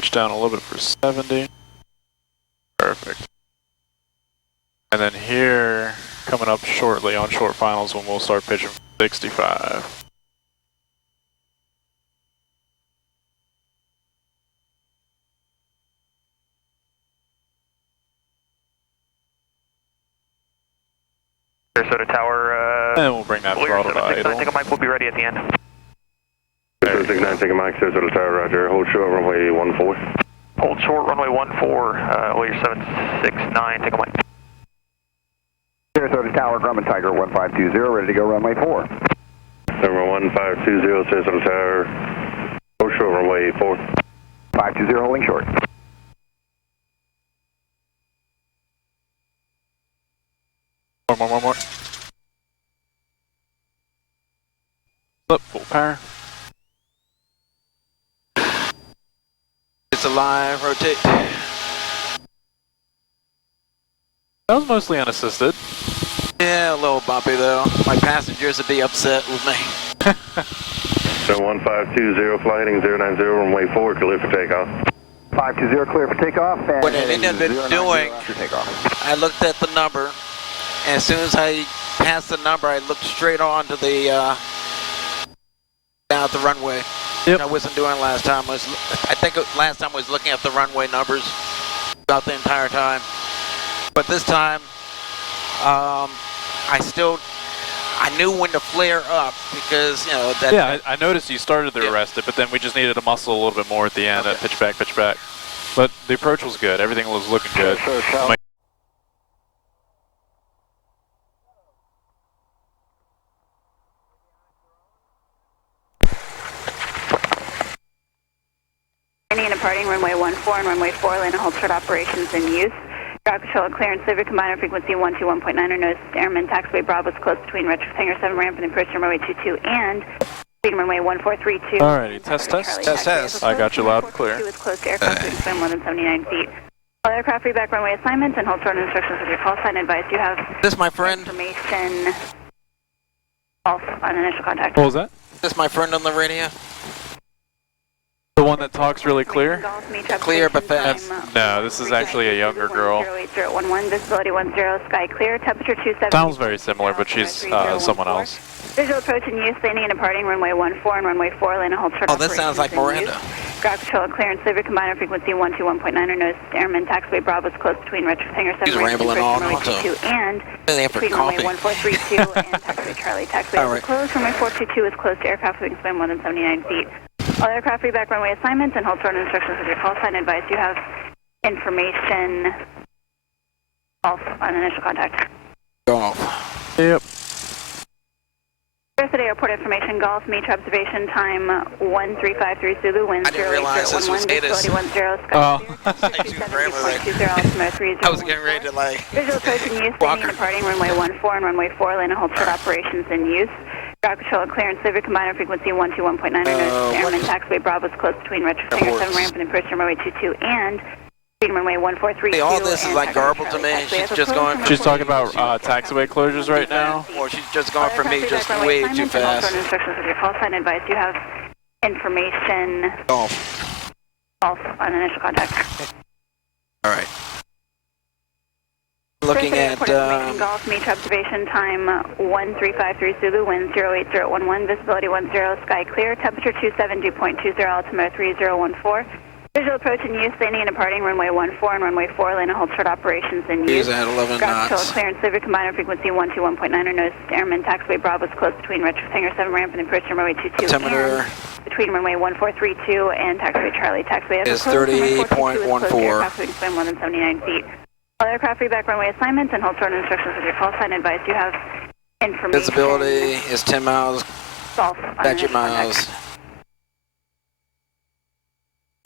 Pitch down a little bit for 70. Perfect. And then here, coming up shortly on short finals when we'll start pitching for 65. Sarasota Tower, and we'll bring that throttle to idle. Take a mic, we'll be ready at the end. 69, take a mic, Sarasota Tower, roger. Hold short, runway 14. Hold short, runway 14, oil 769, take a mic. Sarasota Tower, Grumman Tiger 1520, ready to go runway 4. Number 1520, Sarasota Tower, hold short, runway 4. 520, holding short. One more. Up, full power. It's alive, rotate. That was mostly unassisted. Yeah, a little bumpy though. My passengers would be upset with me. So 1520, fly heading 090, runway 4, clear for takeoff. 520, clear for takeoff. And What I ended up doing, I looked at the number, and as soon as I passed the number, I looked straight on to the down at the runway. Yep. I wasn't doing it last time. I think last time I was looking at the runway numbers about the entire time. But this time, I knew when to flare up because, you know, that... Yeah, I noticed you started to arrest it, but then we just needed to muscle a little bit more at the end, at pitch back. But the approach was good. Everything was looking good. Landing and departing runway 14 and runway 4, lane and hold short operations in use. Ground control and clearance, Civic combiner frequency 121.9 or nose airman, taxiway Bravo's close between retro hangar 7 ramp and approach runway 22 and speed runway 1432. Alrighty, test. I got you loud and clear. Is close to aircraft moving swim more than 79 feet. All aircraft feedback runway assignments and hold short instructions with your call sign advice. You have this, my friend. Information off on initial contact. What was that? This my friend on the radio. The one that talks really clear? Clear but fast. No, this is actually a younger girl. 08011, visibility 10, sky clear, temperature 27. Sounds very similar, but she's someone else. Visual approach in use, landing and departing runway 14 and runway 4, lane and hold short. Oh, this sounds like Miranda. Ground control and clearance, Civic combiner frequency 121.9 or nose airman, taxiway Bravo's close between retro hangar 7 He's rambling on also. And between runway 1432 and taxiway Charlie. Taxiway is closed, runway 422 is close to aircraft moving swim more than 79 feet. All aircraft feedback runway assignments and hold short instructions with your call sign advice. You have information off on initial contact. Golf. Yep. Sarasota Airport information, Golf, Meet observation time 1353 Zulu, wind 0811, visibility 10, sky clear. I was getting ready to like Visual approach in use, landing and departing runway 14 and runway 4, lane and hold short operations in use. Ground control and clearance, Civic combiner frequency 121.9 or nose airman, taxiway Bravo's close between retro hangar 7 ramp and approach runway 22 and speed runway 1432. all this is like garbled to me. She's just going. She's talking about taxiway closures right now. Or she's just going for me just way too fast. Instructions with your call sign advice. You have information Golf. off on initial contact. All right. Looking at Golf, Meet observation time 1353 Zulu, wind 08011, visibility 10, sky clear, temperature 270.20, altimeter 3014. Visual approach in use, landing and departing runway 14 and runway 4, lane and hold short operations in use. At 11 Ground knots. control clearance, Civic combiner frequency 121.9 or nose airman, taxiway Bravo's close between retro hangar 7 ramp and approach runway 22 Altimeter and between runway 1432 and taxiway Charlie. Taxiway is 38.14. Swim more than 79 feet. All aircraft feedback runway assignments and hold short instructions with your call sign advice. You have information. Visibility is 10 miles. Off on Got your initial miles. contact.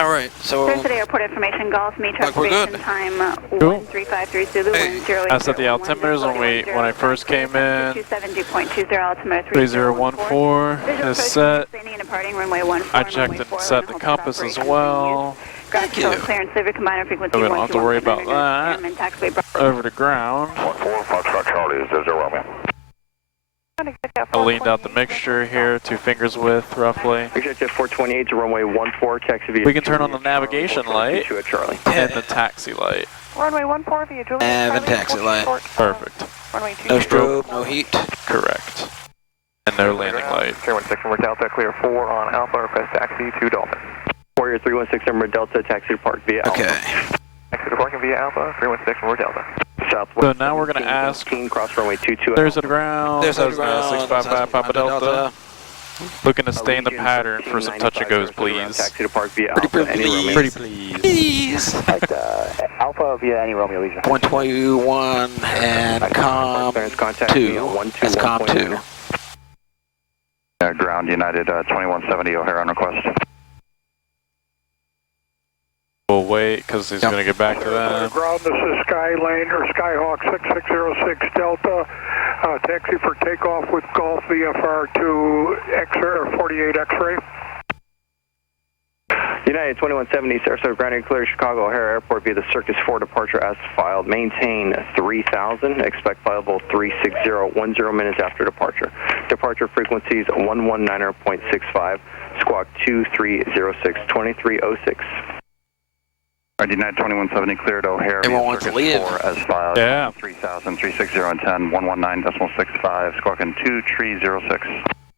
All right, so Sarasota Airport information, Golf, Meet observation time 1353 Zulu, wind 08011. I set the altimeters when I first came in. 270.20, altimeter 3014 is set. Landing and departing runway 14 I checked and set the compass as well. Thank you. Clearance, Civic combiner frequency. So we don't have to worry about that. Over to ground. 14 Foxtrot Charlie is 0 Romeo. I leaned out the mixture here, 2 fingers width, roughly. Jet 428 to runway 14, taxi via We can turn on the navigation light at Charlie. and the taxi light. Runway 14 via Juliet. Nav and taxi light. Perfect. Runway 2. No strobe, no heat. Correct. And no landing light. Clear 16 number Delta, clear 4 on Alpha, request taxi to Dolphin. Warrior 316 number Delta, taxi to Park via Alpha. Okay. Taxi to parking via Alpha, 316 number Delta. Southwest. So now we're going to ask, cross runway 22. there's a ground, There's a ground. 655 Papa Delta. Looking to stay in the pattern for some touch and goes, please. Taxi to Park via Pretty Alpha, any Romeo. Pretty please. Please. Alpha via any Romeo Legion. 121 and com 2. That's com 2. Ground United 2170 O'Hare on request. We'll wait because he's going to get back to that. Ground, this is Skylane or Skyhawk 6606 Delta. Taxi for takeoff with Golf VFR to X-ray, 48 X-ray. United 2170, Sarasota grounded clear Chicago O'Hare Airport via the Circus 4 departure as filed. Maintain 3000, expect flight 360, 10 minutes after departure. Departure frequencies 119.65, squawk 2306, 2306. United 2170 cleared O'Hare. Everyone wants to leave. 4 as filed. Yeah. 3000, 360 and 10, 119.65, squawking 2306.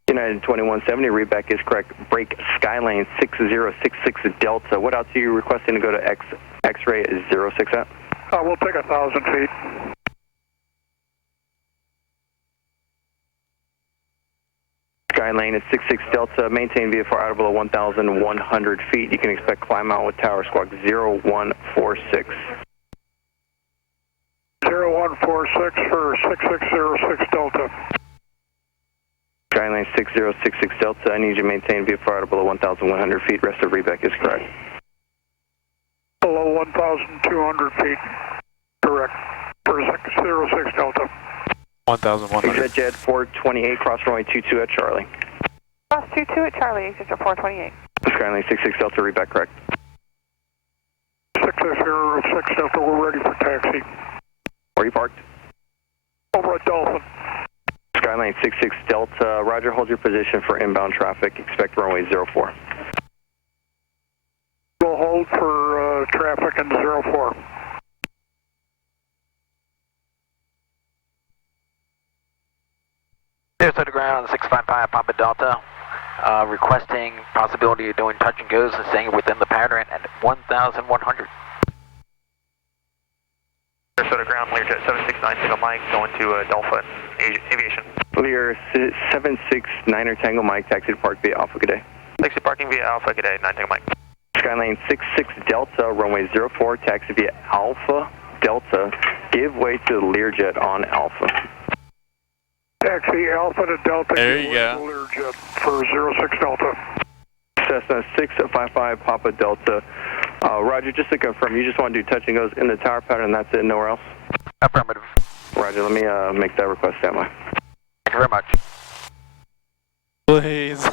United 2170, readback is correct. Break Skylane 6066 Delta. What else are you requesting to go to X-ray 06 at? We'll take 1,000 feet. Skylane is 66 Delta. Maintain VFR out of below 1,100 feet. You can expect climb out with tower squawk 0146. 0146 for 6606 Delta. Skylane 6066 Delta. I need you to maintain VFR out of below 1,100 feet. Rest of readback is correct. Below 1,200 feet. Correct. For 606 Delta. 1,100. Jet 428, cross runway 22 at Charlie. Cross 22 at Charlie, exit 428. Skylane 66 Delta, readback correct. 606 Delta, we're ready for taxi. Where are you parked? Over at Dolphin. Skylane 66 Delta, roger, hold your position for inbound traffic. Expect runway 04. We'll hold for traffic in 04. Sarasota ground 655 Papa Delta. Requesting possibility of doing touch and goes and staying within the pattern at 1,100. Sarasota ground, Learjet 769 Tango Mike, going to Dolphin Aviation. Lear 769er Tango Mike, taxi to Park via Alpha, good day. Taxi parking via Alpha, good day, 9 Tango Mike. Skylane 66 Delta, runway 04, taxi via Alpha Delta, give way to the Learjet on Alpha. Taxi Alpha to Delta. There you go. Learjet for 06 Delta. Cessna 655 Papa Delta. Roger, just to confirm, you just want to do touch and goes in the tower pattern, that's it, nowhere else? Affirmative. Roger, let me make that request that way. Thank you very much. Please.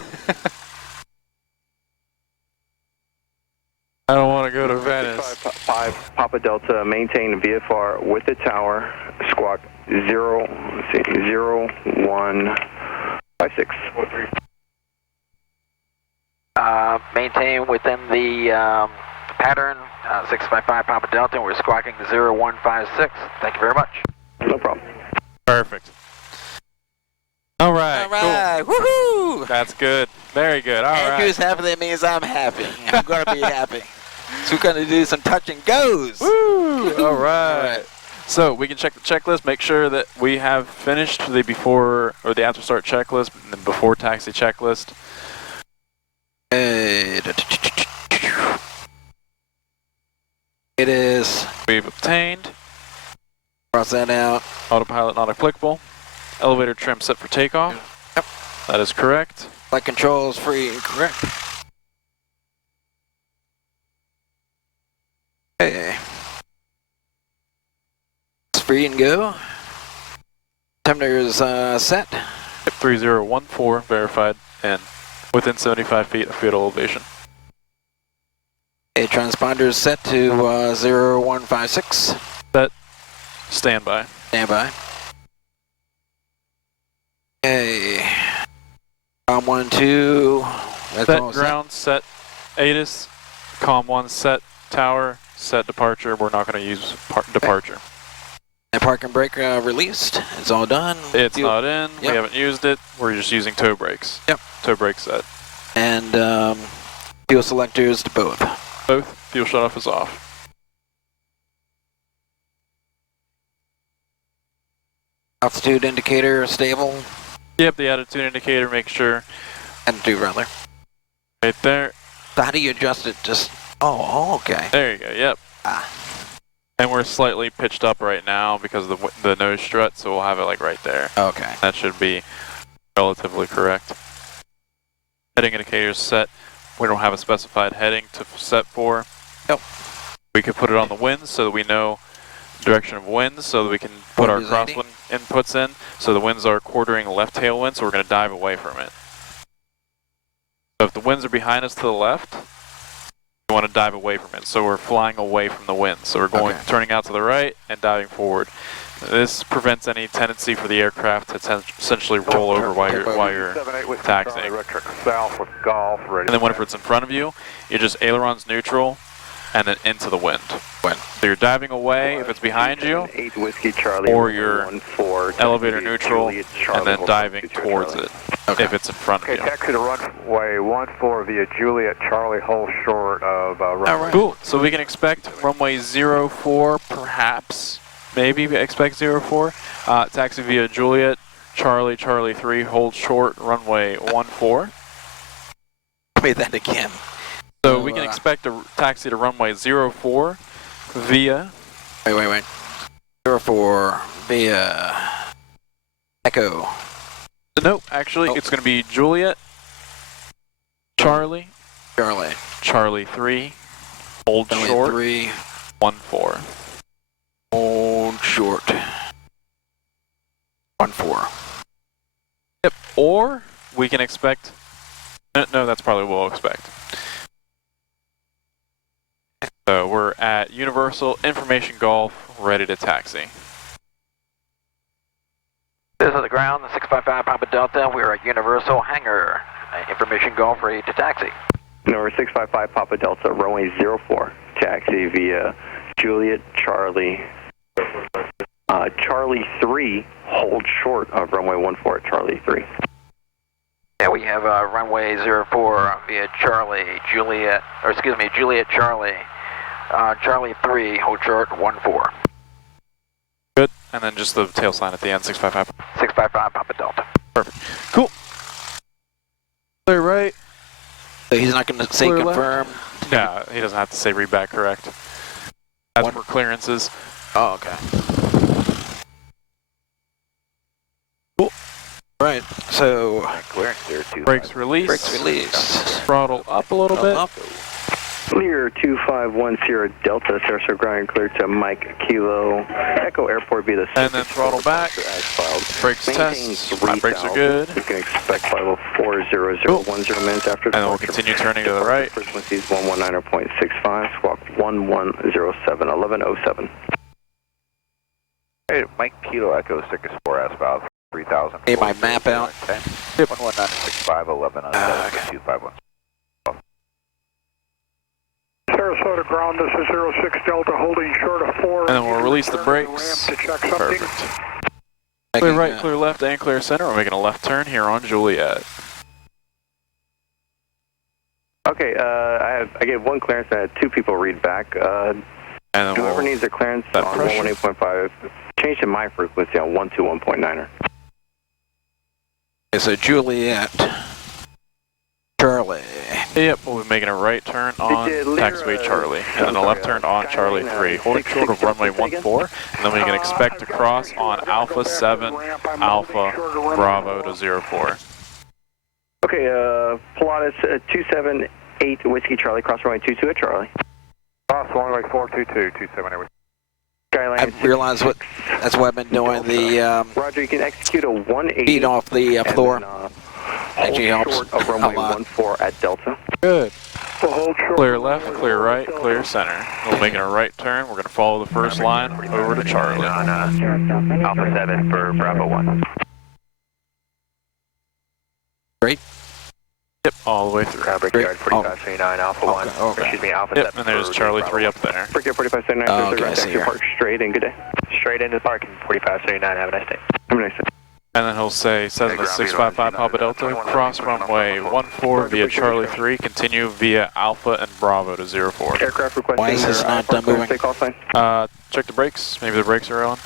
I don't want to go to Venice. 5 Papa Delta, maintain VFR with the tower, squawk 0156. Maintain within the pattern, 655 Papa Delta, and we're squawking 0156. Thank you very much. No problem. Perfect. All right. All right, cool. woohoo! That's good. Very good. All right. Andrew's happy, that means I'm happy. I'm going to be happy. So we're going to do some touch and goes. Woo! All right. So we can check the checklist, make sure that we have finished the before or the after start checklist and the before taxi checklist. It is. We've obtained. Cross that out. Autopilot not applicable. Elevator trim set for takeoff. Yep. That is correct. Flight controls free and correct. Okay. It's free and go. Timer is set. Yep, 3014 verified and within 75 feet of field elevation. A transponder is set to 0156. Set. Standby. Standby. Okay. 1, 2. That's Set all ground, set ATIS, COM 1, set tower, set departure. We're not going to use departure. And park and brake released. It's all done. It's not in. Yep. We haven't used it. We're just using toe brakes. Yep. Toe brake set. And fuel selectors to both. Both. Fuel shut off is off. Altitude indicator stable. Yep, the attitude indicator, make sure. Attitude rather. Right there. So how do you adjust it? Just, oh, okay. There you go, yep. And we're slightly pitched up right now because of the nose strut, so we'll have it like right there. Okay. That should be relatively correct. Heading indicator set. We don't have a specified heading to set for. Nope. We could put it on the winds so that we know direction of winds, so that we can put our crosswind inputs in. So the winds are quartering left tailwind, so we're going to dive away from it. So if the winds are behind us to the left, we want to dive away from it. So we're flying away from the wind. So we're going, turning out to the right and diving forward. This prevents any tendency for the aircraft to essentially roll over while you're taxiing. And then whenever it's in front of you, you just ailerons neutral and then into the wind. So you're diving away if it's behind you, or you're elevator neutral and then diving towards it if it's in front of you. Taxi to runway 14 via Juliet Charlie, hold short of runway. Cool, so we can expect runway 04 perhaps. Maybe expect 04. Taxi via Juliet, Charlie, Charlie 3, hold short, runway 14. Wait that again. So we can expect a taxi to runway 04 via... Wait. 04 via Echo. Nope, actually it's going to be Juliet, Charlie, Charlie 3, hold short, 3, 14. Hold short. 14. Yep, or we can expect... No, that's probably what we'll expect. So we're at Universal Information Golf, ready to taxi. This is the ground, the 655 Papa Delta. We're at Universal Hangar. Information Golf, ready to taxi. Number 655 Papa Delta, runway 04, taxi via Juliet Charlie. Charlie 3, hold short of runway 14 at Charlie 3. Yeah, we have runway 04 via Juliet Charlie. Charlie 3, hold short, 14. Good, and then just the tail sign at the end, 655. 655 Papa Delta. Perfect. Cool. Clear right. So he's not going to say Clear confirm? No, he doesn't have to say read back correct. As for clearances. Oh, okay. Cool. Right, so brakes released. Brakes released. Throttle up a little bit. Up. Clear 2510 Delta, Sarasota ground clear to Mike Kilo, Echo Airport via the... And then throttle back. Brakes test. My brakes are good. You can expect flight 40010 minutes after and then we'll continue turning to the right. Frequency is 119.65, squawk 1107, 1107. Hey, Mike Kilo Echo 64 S-Valve 3000. Hey, my map out. Okay. 119.65, 1107, Sarasota ground, this is 06 Delta, holding short of 4. And then we'll release the brakes. Perfect. Clear right, clear left, and clear center. We're making a left turn here on Juliet. Okay, I gave one clearance and I had 2 people read back. And whoever needs a clearance on 118.5, change to my frequency on 121.9er. Okay, so Juliet, Charlie. Yep, we'll be making a right turn on taxiway Charlie, and then a left turn on Charlie 3, holding short of runway 14, and then we can expect to cross on Alpha 7, Alpha Bravo to 04. Okay, Pilatus 278 Whiskey Charlie, cross runway 22 at Charlie. Cross runway 422, 278. I realize that's what I've been doing, the Roger, you can execute a 180. feet off the floor. Hold short of runway 14 at Delta. Good. Clear left, clear right, clear center. We're making a right turn. We're going to follow the first line over to Charlie. On Alpha 7 for Bravo 1. Great. Yep, all the way through. Brickyard 4579 Alpha 1. Excuse me, Alpha 7. Yep, and there's Charlie 3 up there. Brickyard 4579, Okay, I see here. park straight in, good day. Straight into the parking, 4579, have a nice day. Have a nice day. And then he'll say, Cessna 655 Papa Delta, cross runway 14 via Charlie 3, continue via Alpha and Bravo to 04. Aircraft requesting. Why is this not moving? Call sign. Check the brakes, maybe the brakes are on.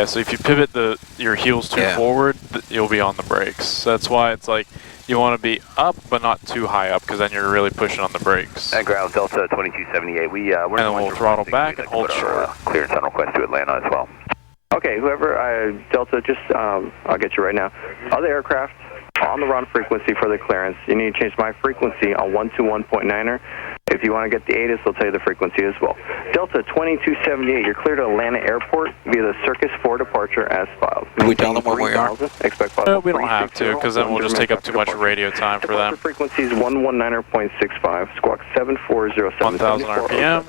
Yeah, so if you pivot your heels too forward, you'll be on the brakes. So that's why it's like, you want to be up, but not too high up, because then you're really pushing on the brakes. Ground Delta 2278. We're and then we'll throttle back and hold short. Clearance on request to Atlanta as well. Okay, whoever, Delta, just, I'll get you right now. Other aircraft on the run frequency for the clearance, you need to change my frequency on 121.9er. If you want to get the ATIS, they'll tell you the frequency as well. Delta 2278, you're clear to Atlanta Airport via the Circus 4 departure as filed. Can we tell them where we are? Expect No, we don't have to, because then we'll just take up too much radio time for them. Frequency is 119.65, squawk 7407. 1,000 RPM.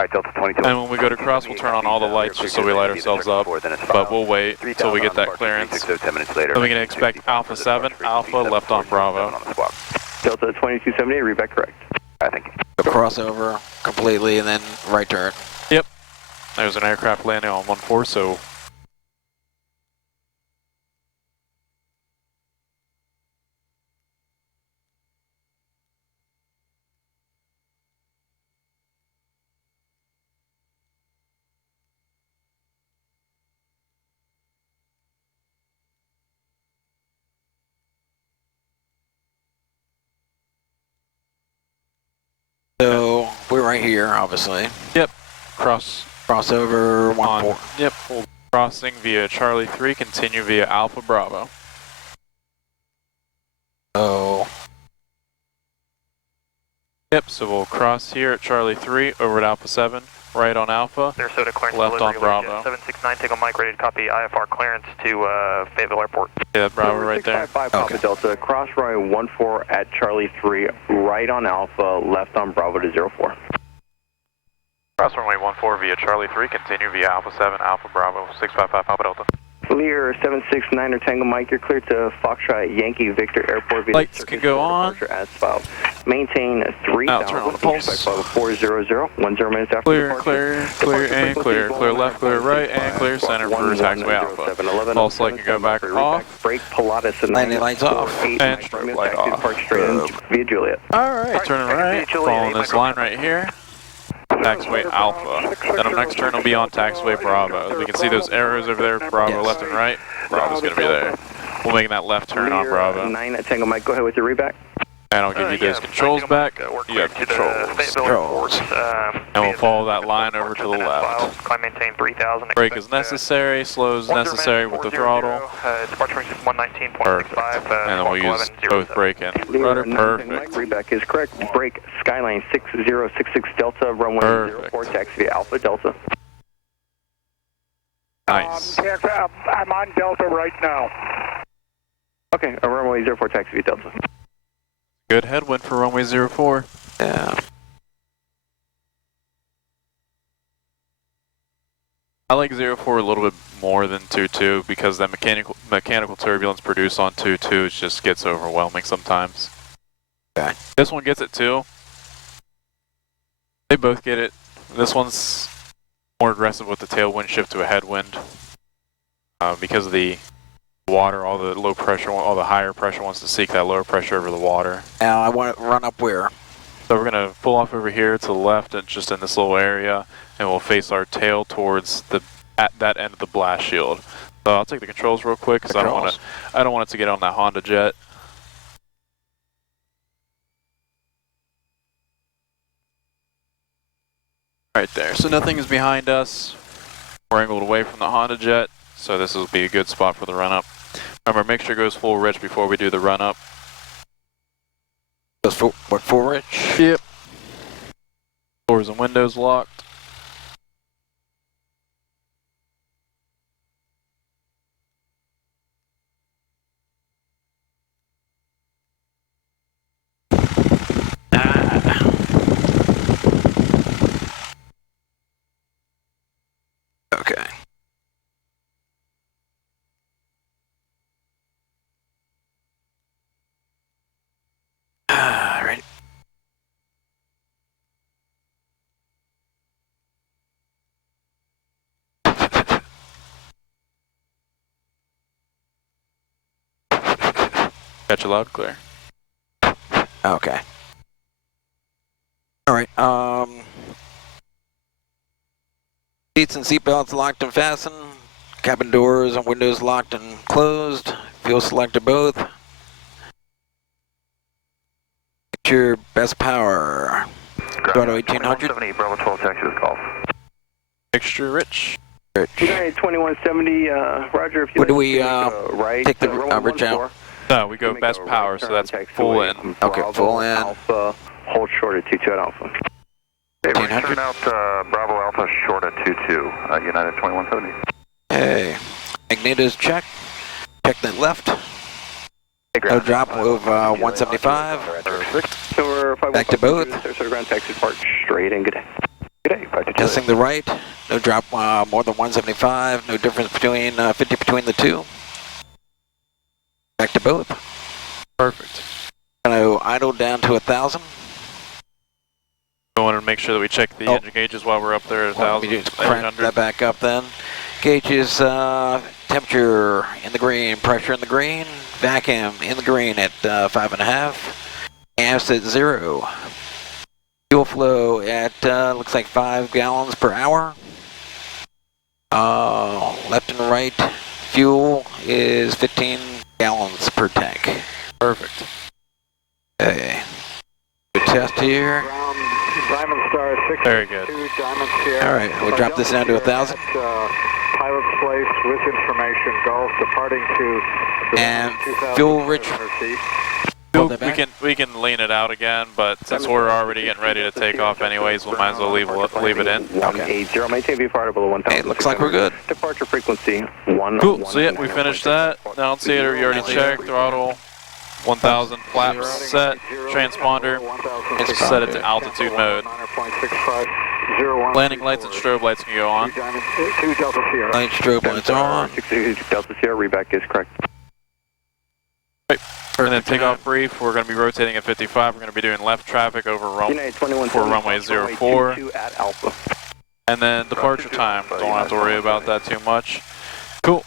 Alright, Delta 22. And when we go to cross, we'll turn on all the lights just so we light ourselves up. But we'll wait until we get that clearance. Then we can expect Alpha 7, Alpha left on Bravo. Delta 2278, read back correct. Thank you. Go crossover completely and then right turn. Yep. There's an aircraft landing on 14, so. So we're right here, obviously. Yep. Crossover 14. Yep. We'll crossing via Charlie 3, continue via Alpha Bravo. Oh. Yep. So we'll cross here at Charlie 3 over at Alpha 7, right on Alpha, left on Bravo. 769, take on Mike, ready to copy IFR clearance to Fayetteville Airport. Yeah, Bravo right there. 655 Papa Delta, cross runway 14 at Charlie 3, right on Alpha, left on Bravo to 04. Cross runway 14 via Charlie 3, continue via Alpha 7, Alpha Bravo, 655 Papa Delta. Clear 769 Tango Mike, you're clear to Foxtrot Yankee Victor Airport via Lights can go on. As filed. Maintain 3000. Turn on the pulse. 400, 10 minutes after Clear, departure. clear, and clear. Clear left, clear right, and clear center for taxiway Alpha. False light can go back off. Brake Pilatus and Landing lights off. And strobe light off. Park straight in via Juliet. Alright, turning right, following this line right here. Taxiway Alpha. Then our next turn will be on taxiway Bravo. We can see those arrows over there, Bravo left and right. Bravo's going to be there. We're making that left turn on Bravo. 9 at Tango Mike, go ahead with your readback. And I'll give you those controls back. You have controls. And we'll follow that line over to the left. Climb maintain 3000. Brake is necessary, slow is necessary with the throttle. Perfect. And then we'll use both brake and rudder. Perfect. Readback is correct. Brake Skyline 6066 Delta, runway 04, taxi Alpha Delta. Nice. I'm on Delta right now. Okay, runway 04, taxi Delta. Good headwind for runway 04. Yeah. I like 04 a little bit more than 22 because that mechanical turbulence produced on 22 just gets overwhelming sometimes. Okay. This one gets it too. They both get it. This one's more aggressive with the tailwind shift to a headwind because of the water, all the low pressure, all the higher pressure wants to seek that lower pressure over the water. Now I want to run up where? So we're going to pull off over here to the left and just in this little area, and we'll face our tail towards at that end of the blast shield. So I'll take the controls real quick because I don't want it to get on that Honda Jet. Right there. So nothing is behind us. We're angled away from the Honda Jet, so this will be a good spot for the run-up. Remember, make sure it goes full rich before we do the run-up. Goes full rich? Yep. Doors and windows locked. Okay. Got you loud, clear. Okay. All right. Seats and seatbelts locked and fastened. Cabin doors and windows locked and closed. Fuel selected both. Your best power. Toronto 1800. 2170, Bravo 12, taxi with golf. Extra rich. United 2170, Roger, if you What do like we to make a right, take the runway average 14, out? No, we go make best a power, right so turn, that's taxiway full in. Okay, Bravo, full in. Alpha, hold short at 22 at Alpha. Okay, 1800. turn out Bravo Alpha short at 22, United 2170. Hey. Magnetos check. Check that left. No drop of 175. Perfect. So we're Back to both. ground taxi park straight and good day. Good day, 522. Testing the right. No drop more than 175. No difference between 50 between the two. Back to both. Perfect. Gonna idle down to 1,000. We wanted to make sure that we check the engine gauges while we're up there at Let me just crank 1,800. that back up then. Gauges, temperature in the green, pressure in the green, vacuum in the green at 5.5, amps at 0. Fuel flow at looks like 5 gallons per hour. Left and right fuel is 15 gallons per tank. Perfect. Okay. Good test here. Diamond Star 6. Very good. Diamond Sierra. All right, we'll drop this down to 1,000. Pilot's place with information, Gulf departing to And fuel rich. Hold that back. We can lean it out again, but since we're already getting ready to take off anyways, we might as well leave it in. 180, maintain VFR below 1,000. Hey, it looks like we're good. Departure frequency 1. Cool, so yeah, we finished that. Annunciator, you already checked. Throttle, 1,000 flaps set. Transponder, set it to altitude mode. Landing lights and strobe lights can go on. Light strobe lights on. 62 Delta Sierra, reback is correct. And then takeoff brief, we're going to be rotating at 55. We're going to be doing left traffic over for runway 04. At Alpha. And then departure time, don't have to worry about that too much. Cool.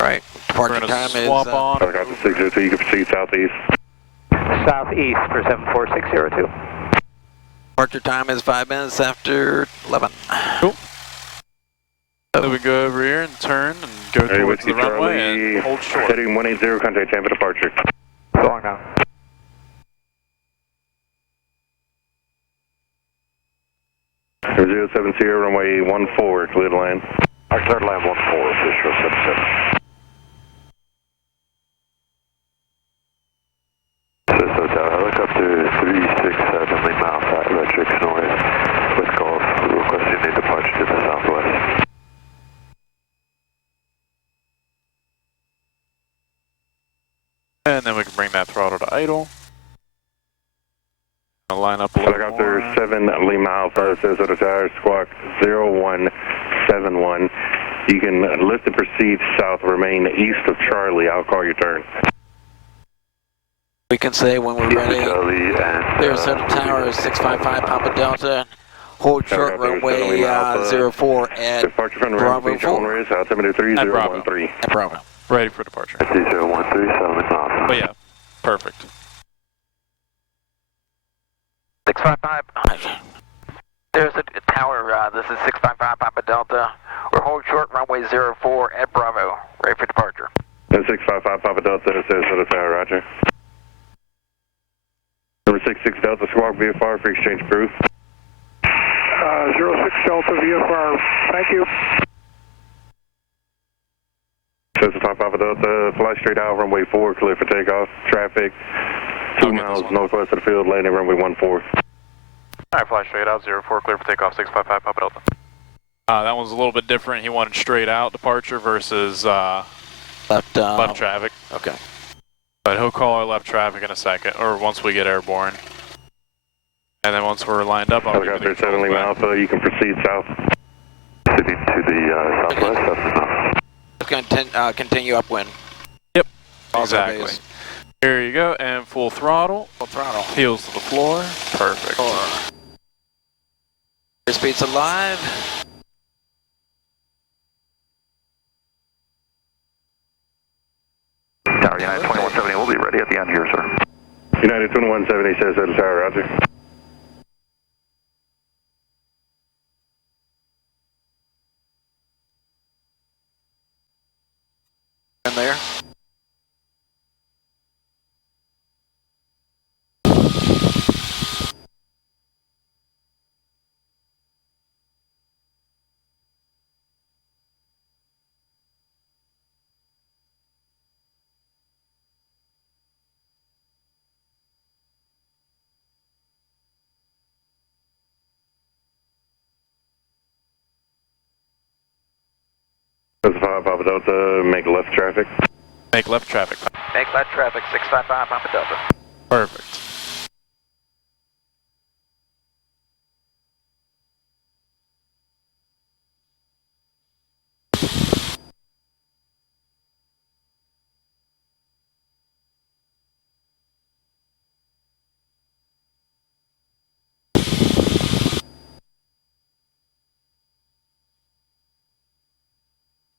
Right. We're Departure going time to is swap on. I got the 602, you can proceed southeast. Southeast for 74602. departure time is 5 minutes after 11. Cool. Then we go over here and turn and go towards the runway and hold short. Heading 180, contact Tampa departure. So long now. Zero 70, runway 14, clear to land. Our third line 14, official 77. Hotel, helicopter 367 Lima Alpha, electric noise with Gulf, requesting a departure to the southwest. And then we can bring that throttle to idle. I'll line up a little Helicopter more. 7 Lima Alpha, says at the tower, squawk 0171. You can lift and proceed south, remain east of Charlie. I'll call your turn. We can say when we're ready. Charlie and, Sarasota Tower 655 Papa Delta. Hold short runway 04 at Departure from the Bravo Ramsey 4. Runway, altimeter 3013. At Bravo. Ready for departure. 3013, Solomon Alpha. But yeah, perfect. 655. Sarasota Tower, this is 655 Papa Delta. We're hold short runway 04 at Bravo. Ready for departure. 655 Papa Delta, Sarasota Tower, roger. Number 66 Delta, squawk VFR for exchange proof. 06 Delta VFR, thank you. 65 Papa Delta, fly straight out, runway 4, clear for takeoff. Traffic, 2 miles northwest of the field, landing runway 14. Alright, fly straight out, 04, clear for takeoff, 655 Papa Delta. That one's a little bit different. He wanted straight out departure versus Left traffic. Okay. But he'll call our left traffic in a second, or once we get airborne. And then once we're lined up, I'll give you the Helicopter 7 controls Lima back. Alpha, you can proceed south. Sitting to the southwest, that's enough. It's going to continue upwind. Yep, Also exactly. base. Here you go, and full throttle. Full throttle. Heels to the floor. Perfect. Airspeed's alive. Tower United 2170, we'll be ready at the end here, sir. United 2170 says at the tower, roger. In there. Specify Papa Delta, make left traffic. Make left traffic. Make left traffic, 655 Papa Delta. Perfect.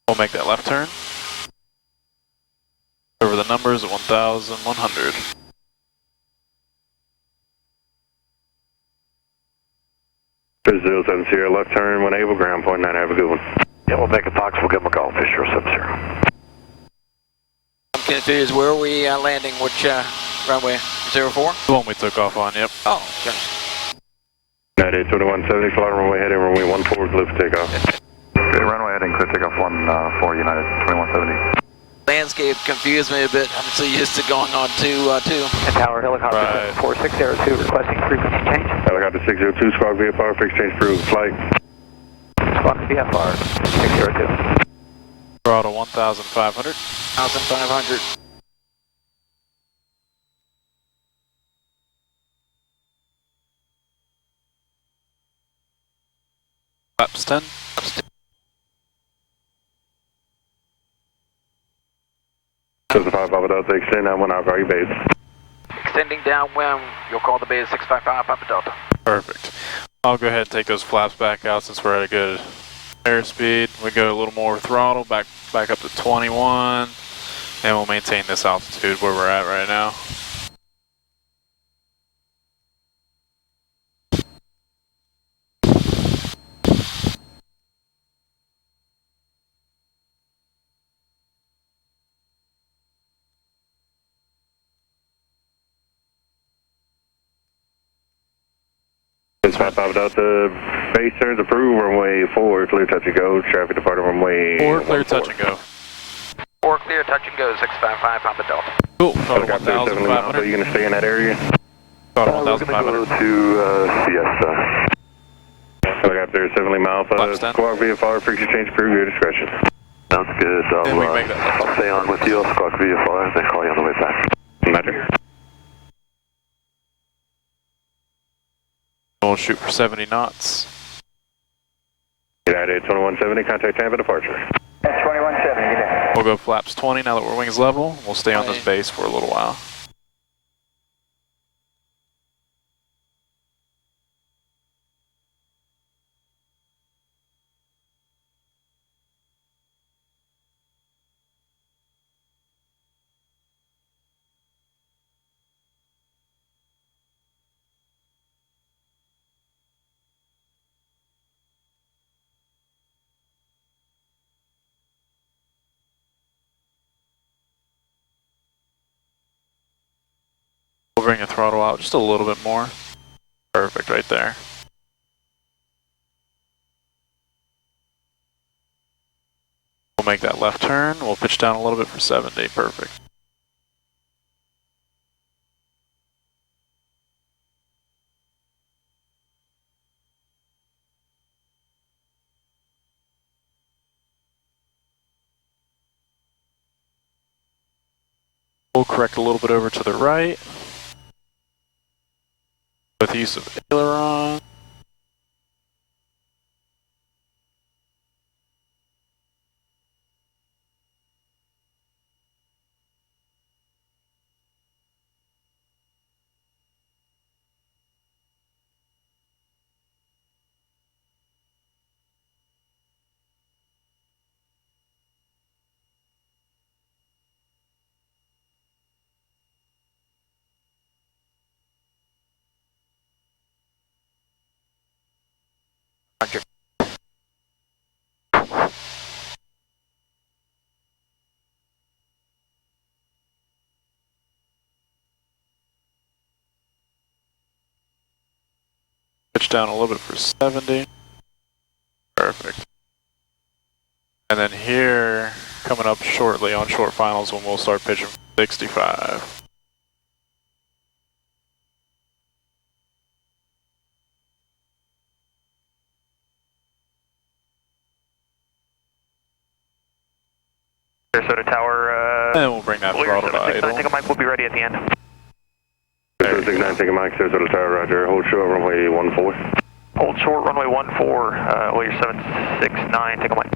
We'll make that left turn. Over the numbers at 1,100. Brazil 70, left turn when able, ground point 9, have a good one. Yeah, we'll make a box, we'll give them a call, Fisher 70. I'm confused, where are we landing? Which runway? 04? The one we took off on, yep. Oh, okay. United 2170, fly runway heading, runway 14, clear for takeoff. Okay, runway heading, clear takeoff 14 United 2170. Landscape confused me a bit. I'm so used to going on 2. And Tower helicopter Right. 4602 requesting frequency change. Helicopter 602, squawk VFR, fix change approved, flight. Squawk VFR 602. Throttle 1,500. 1,500. Flaps 10. Specify Papa Delta, extend that one, I'll call you base. Extending downwind, you'll call the base 655 Papa Delta. Perfect. I'll go ahead and take those flaps back out since we're at a good airspeed. We go a little more throttle, back up to 21, and we'll maintain this altitude where we're at right now. Specify Papa Delta, base turns approved, runway 4, clear touch and go, traffic departing runway 4, clear touch and go. 4 clear, touch and go, 655 Papa Delta. Cool. Throttle Helicopter 7 Lima, 1,500. you gonna stay in that area? Throttle We're going to 1,500. go to Siesta. Helicopter 7 Lima Alpha, Flaps 10. squawk VFR, frequency change approved, your discretion. Sounds good. And we make that left I'll stay on with you. I'll squawk VFR, then call you on the way back. Roger. We'll shoot for 70 knots. United 2170, contact Tampa departure. 2170, good day. We'll go flaps 20 now that we're wings level. We'll stay on this base for a little while. We'll bring the throttle out just a little bit more. Perfect, right there. We'll make that left turn. We'll pitch down a little bit for 70. Perfect. We'll correct a little bit over to the right with use of aileron. Roger. Pitch down a little bit for 70. Perfect. And then here, coming up shortly on short finals when we'll start pitching 65. Sarasota Tower, and we'll bring that throttle to idle. Take a mic, we'll be ready at the end. 769, take a mic, Sarasota Tower, roger. Hold short, runway 14. Hold short, runway 14, Warrior 769, take a mic.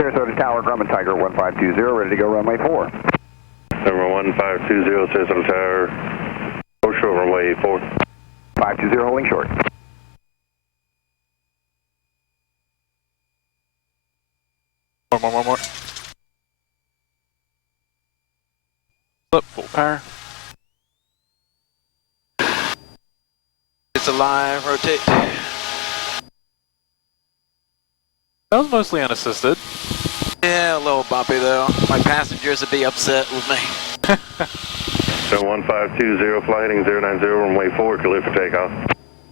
Sarasota Tower, Grumman Tiger 1520, ready to go runway 4. Number 1520, Sarasota Tower, hold short, runway 4. 520, holding short. More. Flip, full power. It's alive, rotate. That was mostly unassisted. Yeah, a little bumpy though. My passengers would be upset with me. So 1520, flight heading 090, runway 4, clear for takeoff.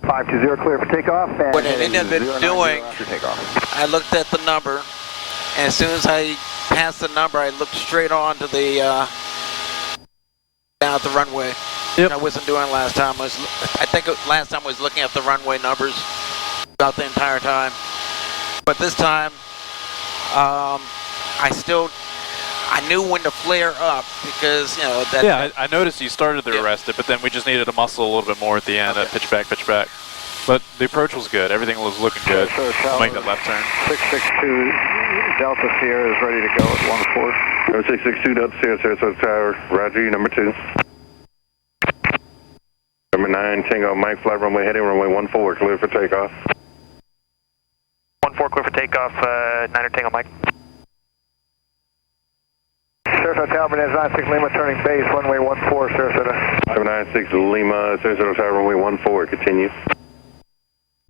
520, clear for takeoff. And What I ended up doing, I looked at the number, and as soon as I passed the number, I looked straight on to the, down at the runway. Yep. I wasn't doing it last time. I think last time I was looking at the runway numbers about the entire time. But this time, I knew when to flare up because, you know, that... Yeah, I noticed you started to arrest it, but then we just needed to muscle a little bit more at the end, pitch back. But the approach was good. Everything was looking good. We'll make that left turn. 662 Delta Sierra is ready to go at 14. 662 Delta Sierra, Sarasota Tower, roger, number 2. Number 9, Tango Mike, flight runway heading, runway 14, clear for takeoff. 14, clear for takeoff, 9er Tango Mike. Sarasota Tower, Menez 96 Lima, turning base, runway 14, Sarasota. 796 Lima, Sarasota Tower, runway 14, continue.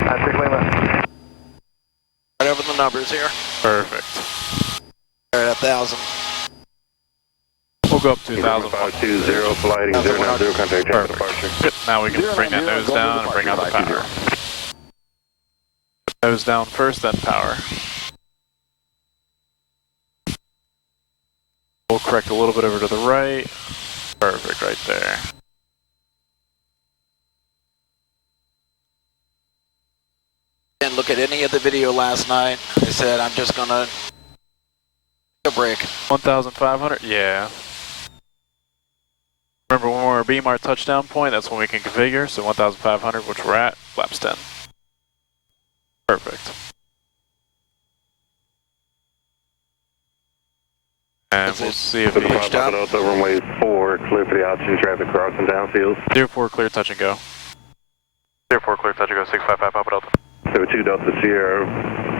96 Lima. Right over the numbers here. Perfect. They're at 1,000. We'll go up to 1,000. 520, flighting 090, contact Tampa departure. Good. Now we can bring that nose down and bring out the power. Nose down first, then power. We'll correct a little bit over to the right. Perfect, right there. Didn't look at any of the video last night. I said I'm just gonna take a break. 1,500? Yeah. Remember when we're beam our touchdown point, that's when we can configure, so 1,500, which we're at, flaps 10. Perfect. And we'll see if he... Delta, runway 4, clear for the option, traffic crossing downfield. 04, clear, touch and go. 04, clear, touch and go, 655, Papa Delta. 02 Delta Sierra,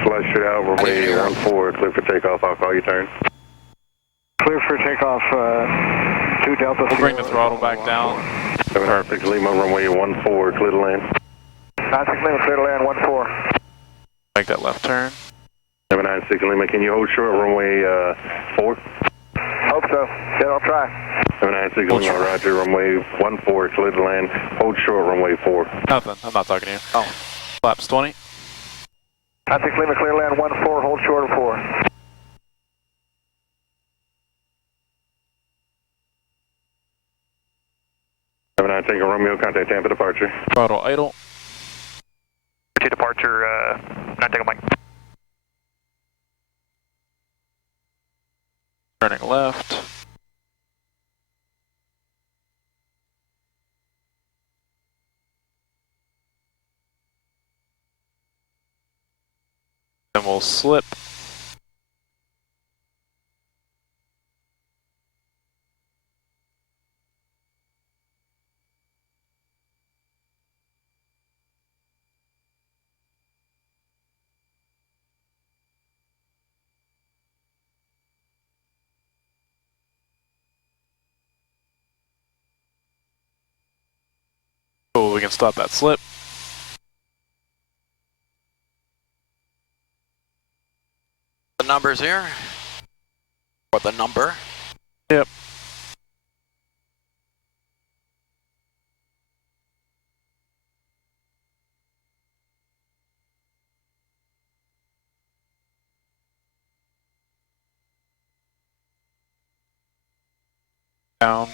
fly straight out, runway 14, clear for takeoff, I'll call you turn. Clear for takeoff, 2 Delta. We'll bring the throttle back down. 796 Lima, runway 14, clear to land. 96 Lima, clear to land, 14. Make that left turn. 796 Lima, can you hold short, runway 4? Hope so. Yeah, I'll try. 796 Lima, roger, runway 14, clear to land, hold short, runway 4. Nothing, I'm not talking to you. Oh. Flaps 20. 96 Lima, clear to land, 14, hold short of 4. Tango Romeo, contact Tampa departure. Throttle idle. To departure, 9 Tango Mike. Turning left. Then we'll slip. Cool, we can stop that slip. numbers here. Or the number. Yep. Down.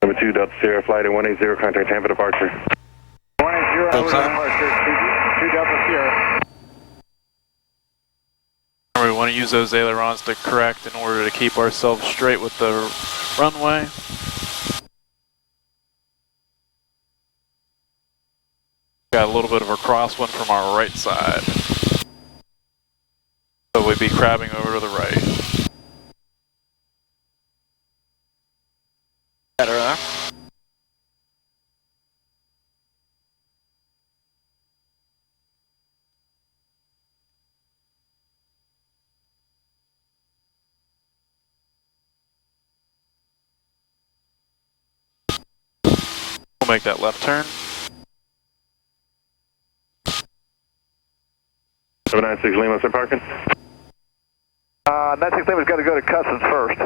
Number 2, Delta Sierra, flight at 180, contact Tampa departure. 180, over departure, 2 Delta Sierra. We want to use those ailerons to correct in order to keep ourselves straight with the runway. Got a little bit of a crosswind from our right side. So we'd be crabbing over to the right. Better, huh? We'll make that left turn. 796 Lima, start parking. 96 Lima's got to go to Customs first.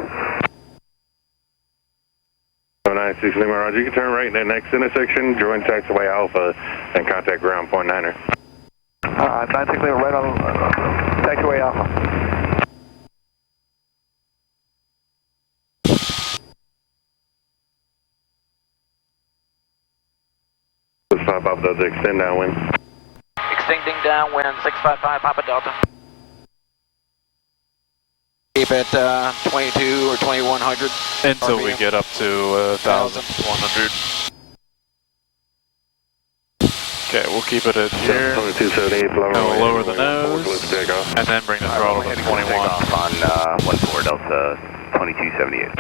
796 Lima, roger. You can turn right in the next intersection, join taxiway Alpha, and contact ground point 9er. 96 Lima, right on taxiway Alpha. Let's pop up the extend downwind. Extending downwind, 655 Papa Delta. Keep it 22 or 2100. Until we RPM. get up to 1,100. Okay, we'll keep it at here. 2278, And we'll lower the nose. And then bring the throttle to 21. Takeoff on 14 Delta 2278.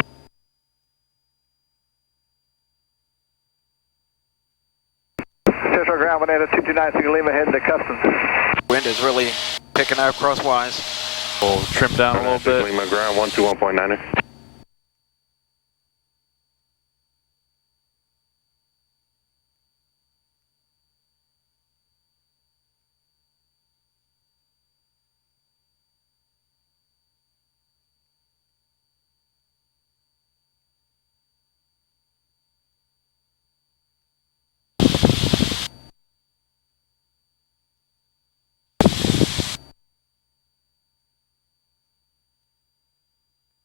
Central ground, 229 Lima, heading to Customs. Wind is really picking up crosswise. We'll trim down a little bit. Lima, ground 121.9er.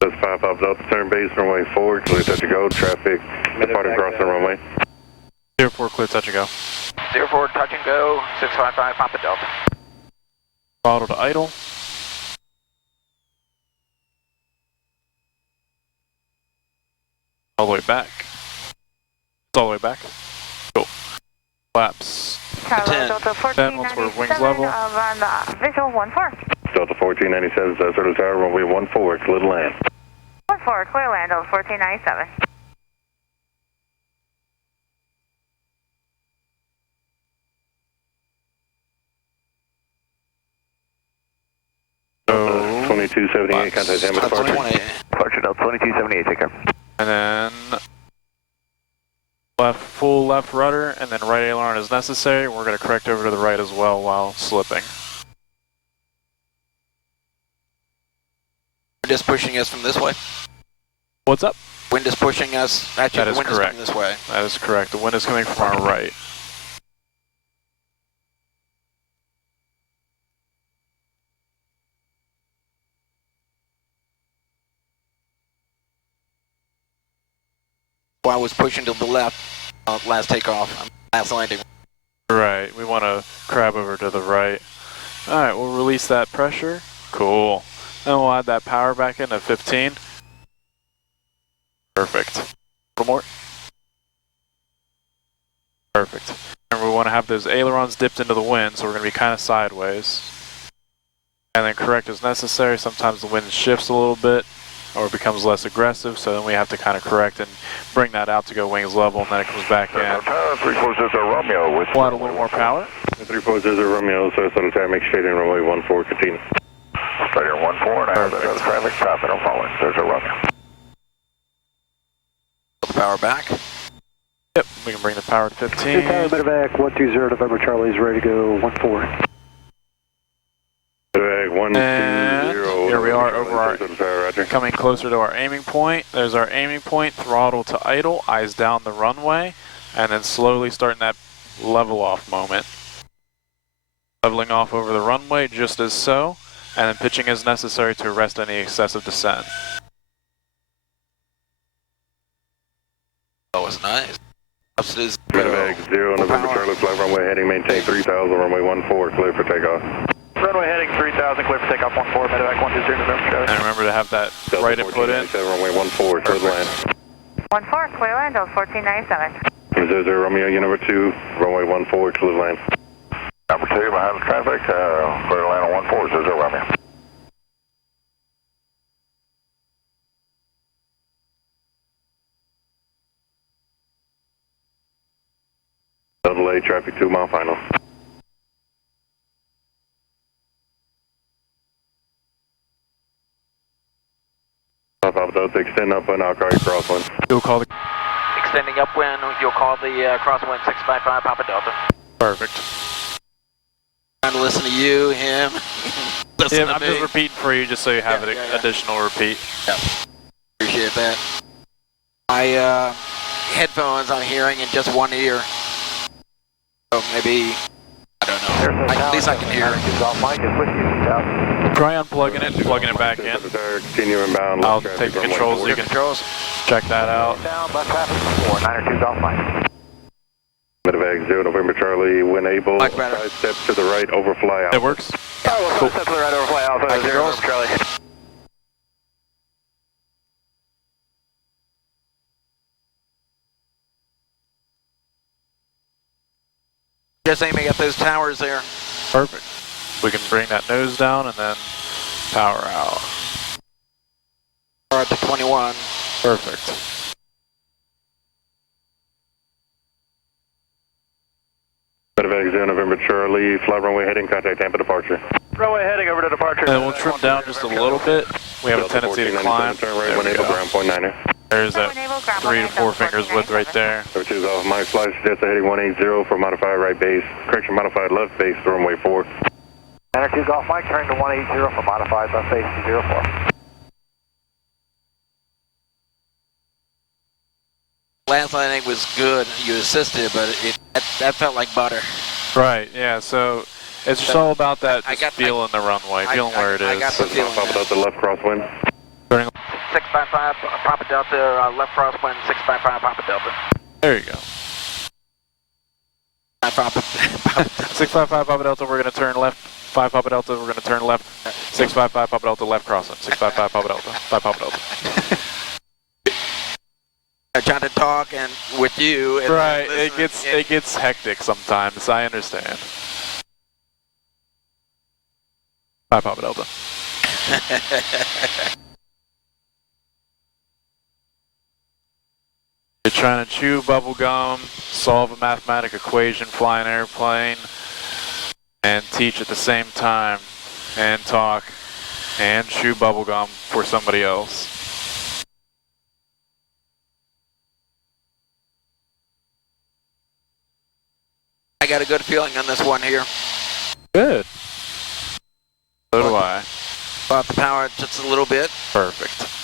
Let's pop up Delta turn base, runway forward, clear touch and go, traffic, departing crossing runway. 04, clear touch and go. 04, touch and go, 655 Papa Delta. Throttle to idle. All the way back. It's all the way back. Cool. Flaps. Charlie, Delta 10 once we're wings level. on visual 14. Delta 1497, Sarasota Tower, runway 14, clear to land. 14, clear land, Delta 1497. So, 2278, contact Tampa departure. Departure Delta 2278, take care. and then left, full left rudder, and then right aileron is necessary. We're going to correct over to the right as well while slipping. Wind is pushing us from this way. What's up? Wind is pushing us. Actually, That the is wind correct. is coming this way. That is correct. The wind is coming from our right. Well, I was pushing to the left last takeoff, last landing. Right, we want to crab over to the right. Alright, we'll release that pressure. Cool. Then we'll add that power back in at 15. Perfect. A little more. Perfect. Remember, we want to have those ailerons dipped into the wind, so we're going to be kind of sideways. And then correct as necessary. Sometimes the wind shifts a little bit, or becomes less aggressive, so then we have to kind of correct and bring that out to go wings level, and then it comes back in. 340 Romeo with... We'll add a little more power. 340 Romeo, Sarasota Tower, make straight in runway 14, continue. Straight in 14, and I have that other traffic stop, and I'm following. There's a Romeo. Power back. Yep, we can bring the power to 15. Tower medevac 120 November Charlie is ready to go 14. Medevac 120. And here we are over our, coming closer to our aiming point. There's our aiming point, throttle to idle, eyes down the runway, and then slowly starting that level off moment. Leveling off over the runway just as so, and then pitching as necessary to arrest any excessive descent. That was nice. Medevac 0 November Charlie, flight runway heading, maintain 3000, runway 14, clear for takeoff. Runway heading 3000, clear for takeoff 14, medevac 120 November Charlie. And remember to have that right input in. Runway 14, clear land. 14, clear land, 1497. 00 Romeo, number 2, runway 14, clear land. Number 2 behind the traffic, clear land on 14, 00 Romeo. Delay, traffic 2 mile final. Papa Delta, extend upwind, I'll call you crosswind. You'll call the... Extending upwind, you'll call the crosswind 655 Papa Delta. Perfect. Trying to listen to you, him. Listen to I'm me. just repeating for you just so you have additional repeat. Yeah. Appreciate that. My headphones I'm hearing in just one ear. So maybe, I don't know. At least I can hear. Try unplugging it, plugging it back in. Continue inbound. I'll take the controls so you can check that out. Down, left traffic 492's off mic. Medevac 0 November Charlie, when able, 5 steps to the right, overfly out. It works? Oh, cool. Step to the right, overfly Alpha 0 November Charlie. Just aiming at those towers there. Perfect. We can bring that nose down and then power out. Power up to 21. Perfect. Medevac 0 November Charlie, flight runway heading, contact Tampa departure. Runway heading over to departure. And we'll trim down just a little bit. We have a tendency to climb. Turn right, when able, ground point 9er. There's that 3 to 4 fingers width right there. Number 2's off. My flight suggests heading 180 for modified right base. Correction, modified left base, runway 4. Number 2's off mic, turning to 180 for modified left base 04. Last landing was good. You assisted, but that felt like butter. Right, yeah, so it's just all about that feeling the runway, feeling where it is. I got the feeling. Papa Delta, left crosswind. 655 Papa Delta, left crosswind, 655 Papa Delta. There you go. 655 Papa Delta, we're going to turn left. 5 Papa Delta, we're going to turn left. 655 Papa Delta, left crosswind. 655 Papa Delta, 5 Papa Delta. I'm trying to talk and with you. And right, it gets hectic sometimes, I understand. 5 Papa Delta. You're trying to chew bubble gum, solve a mathematical equation, fly an airplane, and teach at the same time, and talk, and chew bubble gum for somebody else. I got a good feeling on this one here. Good. So do I. About the power just a little bit. Perfect.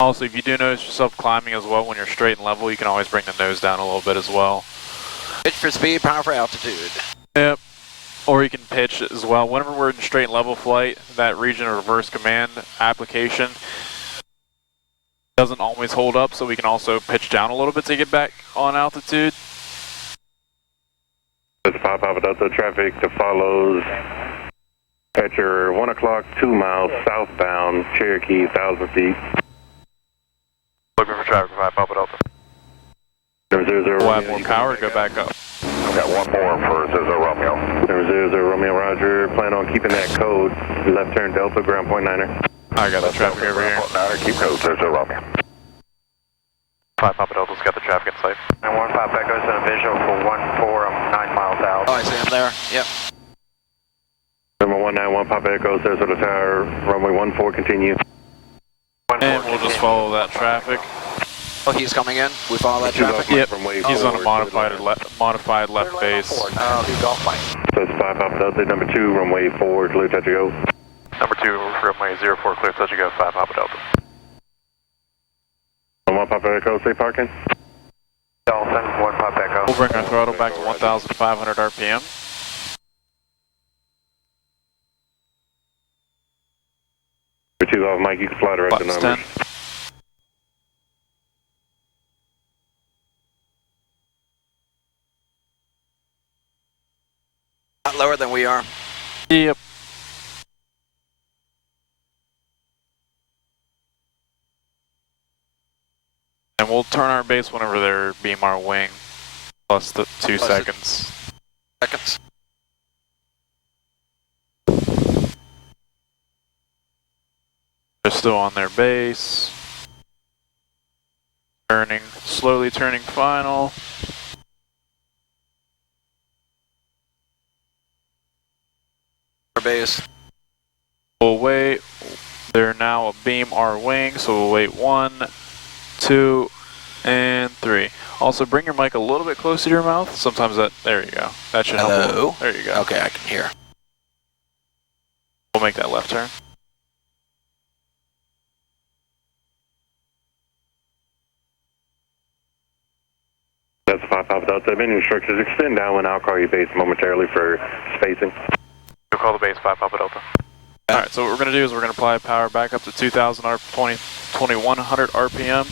Also, if you do notice yourself climbing as well when you're straight and level, you can always bring the nose down a little bit as well. Pitch for speed, power for altitude. Yep. Or you can pitch as well. Whenever we're in straight and level flight, that region of reverse command application doesn't always hold up, so we can also pitch down a little bit to get back on altitude. This is 5 Papa Delta, traffic that follows at your 1 o'clock, 2 miles southbound, Cherokee, 1,000 feet. Looking for traffic 5 Papa Delta. We'll have more power, go back up. I've got one more for 00 Romeo. Number 00 Romeo, roger. Plan on keeping that code. Left turn Delta, ground point 9er. I got the traffic over here. Keep code 00 Romeo. 5 Papa Delta's got the traffic in sight. And 1 Papa Echo's in a visual for 14, I'm 9 miles out. Oh, I see him there. Yep. Number 191 Papa Echo, Sarasota Tower, runway 14, continue. And we'll just follow that traffic. Oh, he's coming in? We follow that traffic? Yep, he's on a modified left base. Golf Mike. So it's 5 Papa Delta, number 2, runway 4, clear touch and go. Number 2, runway 04, clear touch and go, 5 Papa Delta. 1 Papa Echo, stay parking. Dolphin, 1 Papa Echo. We'll bring our throttle back to 1,500 RPM. Number 2 off, Mike, you can fly direct the Flaps numbers. 10. Not lower than we are. Yep. And we'll turn our base whenever they're beam our wing, plus the 2 seconds. Seconds. They're still on their base. Turning, slowly turning final. Our base. We'll wait. They're now a beam our wing, so we'll wait 1, 2, and 3. Also, bring your mic a little bit closer to your mouth. Sometimes that, there you go. That should help. Hello? There you go. Okay, I can hear. We'll make that left turn. That's 5 Papa Delta. Menu instructions, extend downwind. I'll call you base momentarily for spacing. You'll call the base, 5 Papa Delta. Alright, so what we're going to do is we're going to apply power back up to 2100 RPM.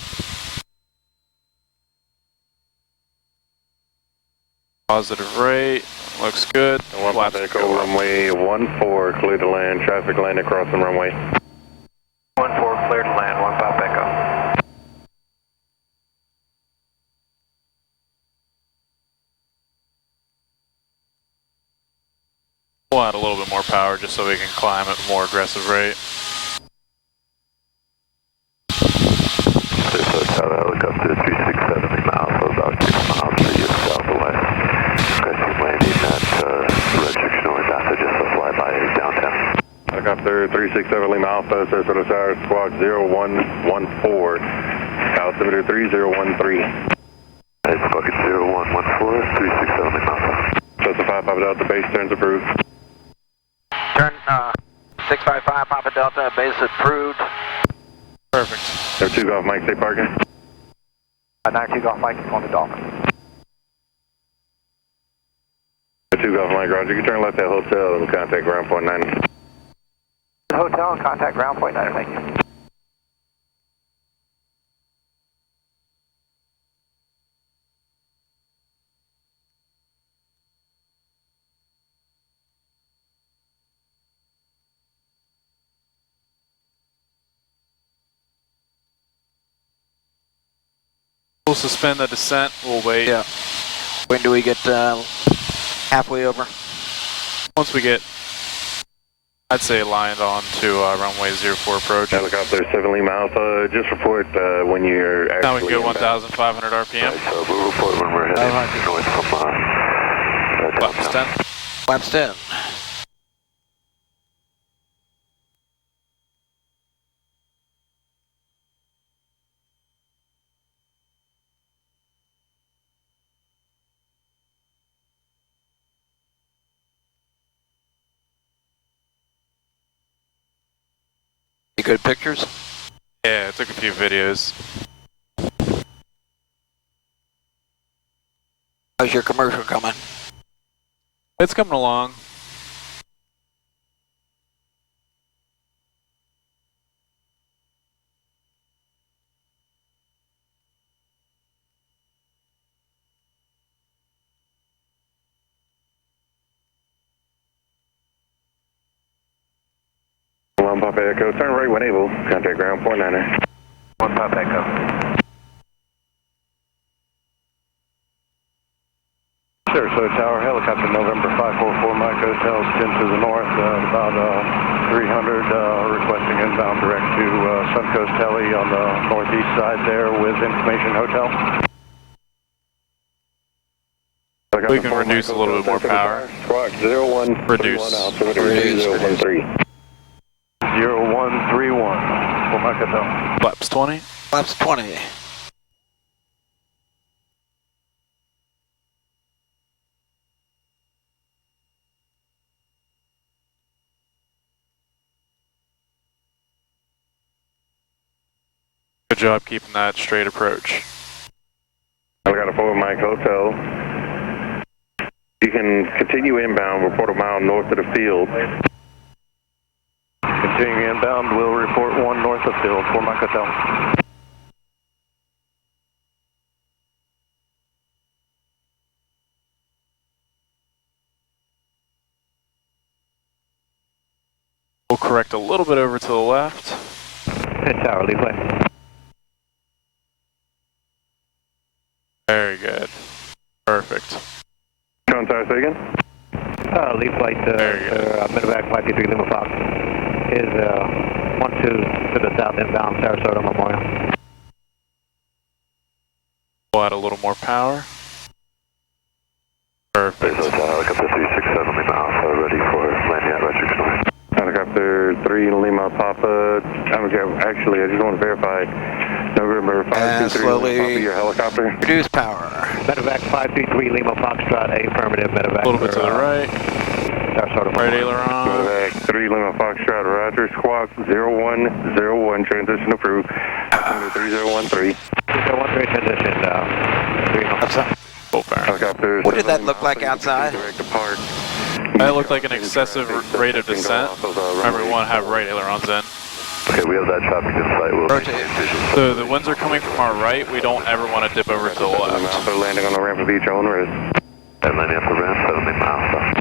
Positive rate, looks good. One Papa Echo, runway 14, clear to land. Traffic lane across the runway. 14, clear to land, 1 Papa Echo. We'll add a little bit more power just so we can climb at a more aggressive rate. This hotel helicopter 367 miles, so about 6 miles to your southwest. Requesting landing at Red 6 North after just a flyby downtown. Helicopter 367 Lima Alpha, Sarasota Tower, squawk 0114, altimeter 3013. It's bucket 0114, 367 Lima Alpha. Specify Papa Delta, base turns approved. Turn 655 Papa Delta, base approved. Perfect. Number 2 Golf Mike, stay parking. 92 Golf Mike, on the Dolphin. Number 2 Golf Mike, roger. You can turn left at hotel and contact ground point 9. Hotel, contact ground point 9, thank you. We'll suspend the descent, we'll wait. Yeah. When do we get halfway over? Once we get, I'd say, lined on to runway 04 approach. Helicopter 7 Lima Alpha, just report when you're actually Now we can go 1,500 RPM. Right, so we'll report when we're heading north from Flaps 10. Flaps 10. Any good pictures? Yeah, I took a few videos. How's your commercial coming? It's coming along. One Papa Echo, turn right when able. Contact ground point 9. 1 Papa Echo. Sarasota Tower, helicopter November 544, Mike Hotel, 10 to the north, about 300, requesting inbound direct to Suncoast Heli on the northeast side there with Information Hotel. We can reduce a little bit more power. Squawk 0131, Reduce. altimeter 3013. 0131, for Mike Hotel. Flaps 20. Flaps 20. Good job keeping that straight approach. I got a 4 Mike Hotel. You can continue inbound, report a mile north of the field. Continuing inbound, we'll report 1 north of field, 4 Mike Hotel. We'll correct a little bit over to the left. Tower, lead way. Very good. Perfect. Sean, sorry, say again? Lead flight, medevac 523 Lima Fox is 12 to the south inbound, Sarasota Memorial. We'll add a little more power. Perfect. Helicopter 367 Lima Alpha, ready for landing at restriction north. Helicopter 3 Lima Papa. Actually, I just want to verify. November 523 slowly Lima Papa, your helicopter. Reduce power. Medevac 523 Lima Foxtrot, affirmative, medevac. A little bit to the right. Sarasota Right Memorial. aileron. Medevac 3 Lima Foxtrot, Roger, squawk 0101, transition approved. Number 3013. 3013 transition, 3 Lima. Full power. Helicopter What did that 7 look like Alpha, outside? direct depart. That looked like an excessive rate of descent. Remember, we want to have right ailerons in. Okay, we have that traffic in sight. We'll Rotate. So the winds are coming from our right. We don't ever want to dip over to the left. Alpha landing on the ramp of each own risk. And landing at the ramp, 7 Lima Alpha.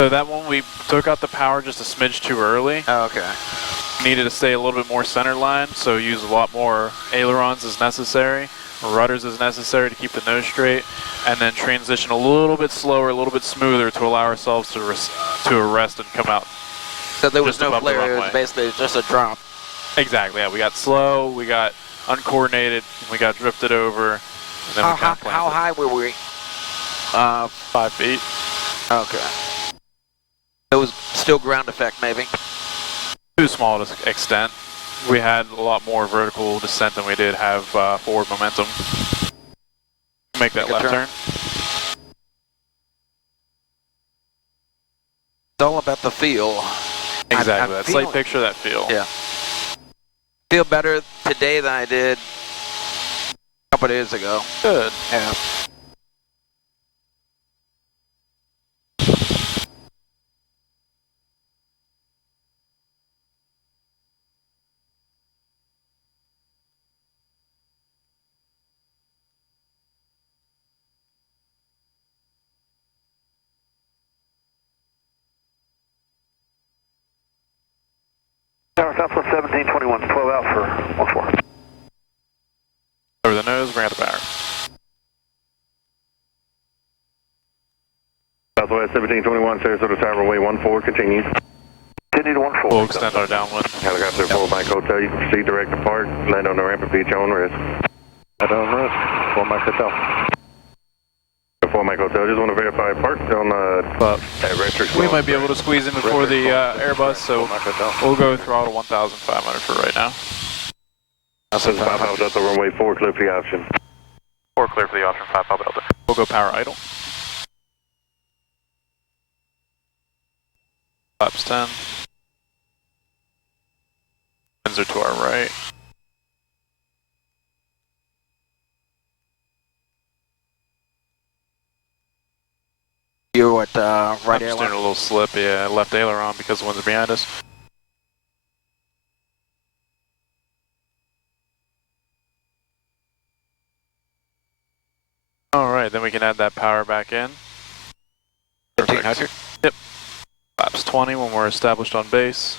So that one, we took out the power just a smidge too early. Oh, okay. Needed to stay a little bit more center line, so use a lot more ailerons as necessary, rudders as necessary to keep the nose straight, and then transition a little bit slower, a little bit smoother to allow ourselves to arrest and come out. So there was Just no above the flare, it was runway. basically just a drop. Exactly, yeah. We got slow, we got uncoordinated, we got drifted over, and then we kind of planted. How high were we? 5 feet. Okay. It was still ground effect, maybe. Too small to extent. We had a lot more vertical descent than we did have forward momentum. Make that left turn. It's all about the feel. Exactly, I'm that slight feeling- picture, that feel. Yeah. Feel better today than I did a couple of days ago. Good. Yeah. Tower Southwest 1721, 12 out for 14. Over the nose, bring out the power. Southwest 1721, Sarasota Tower, runway 14, continues. Continue to 14. We'll extend our downwind. Helicopter 4 Mike Hotel, you can proceed direct depart, land on the ramp of each own risk. Head on risk, 4 Mike Hotel. 4 Mike Hotel, just want to verify parked on But restriction. we might be able to squeeze in before the Airbus, so we'll go throttle 1,500 for right now. This is 5 Papa Delta, runway 4, clear for the option. 4 clear for the option, 5 Papa Delta. We'll go power idle. Flaps 10. Winds are to our right. You're what, right I'm just doing aileron? a little slip, yeah, left aileron because the winds are behind us. Alright, then we can add that power back in. 1500? Yep. Flaps 20 when we're established on base.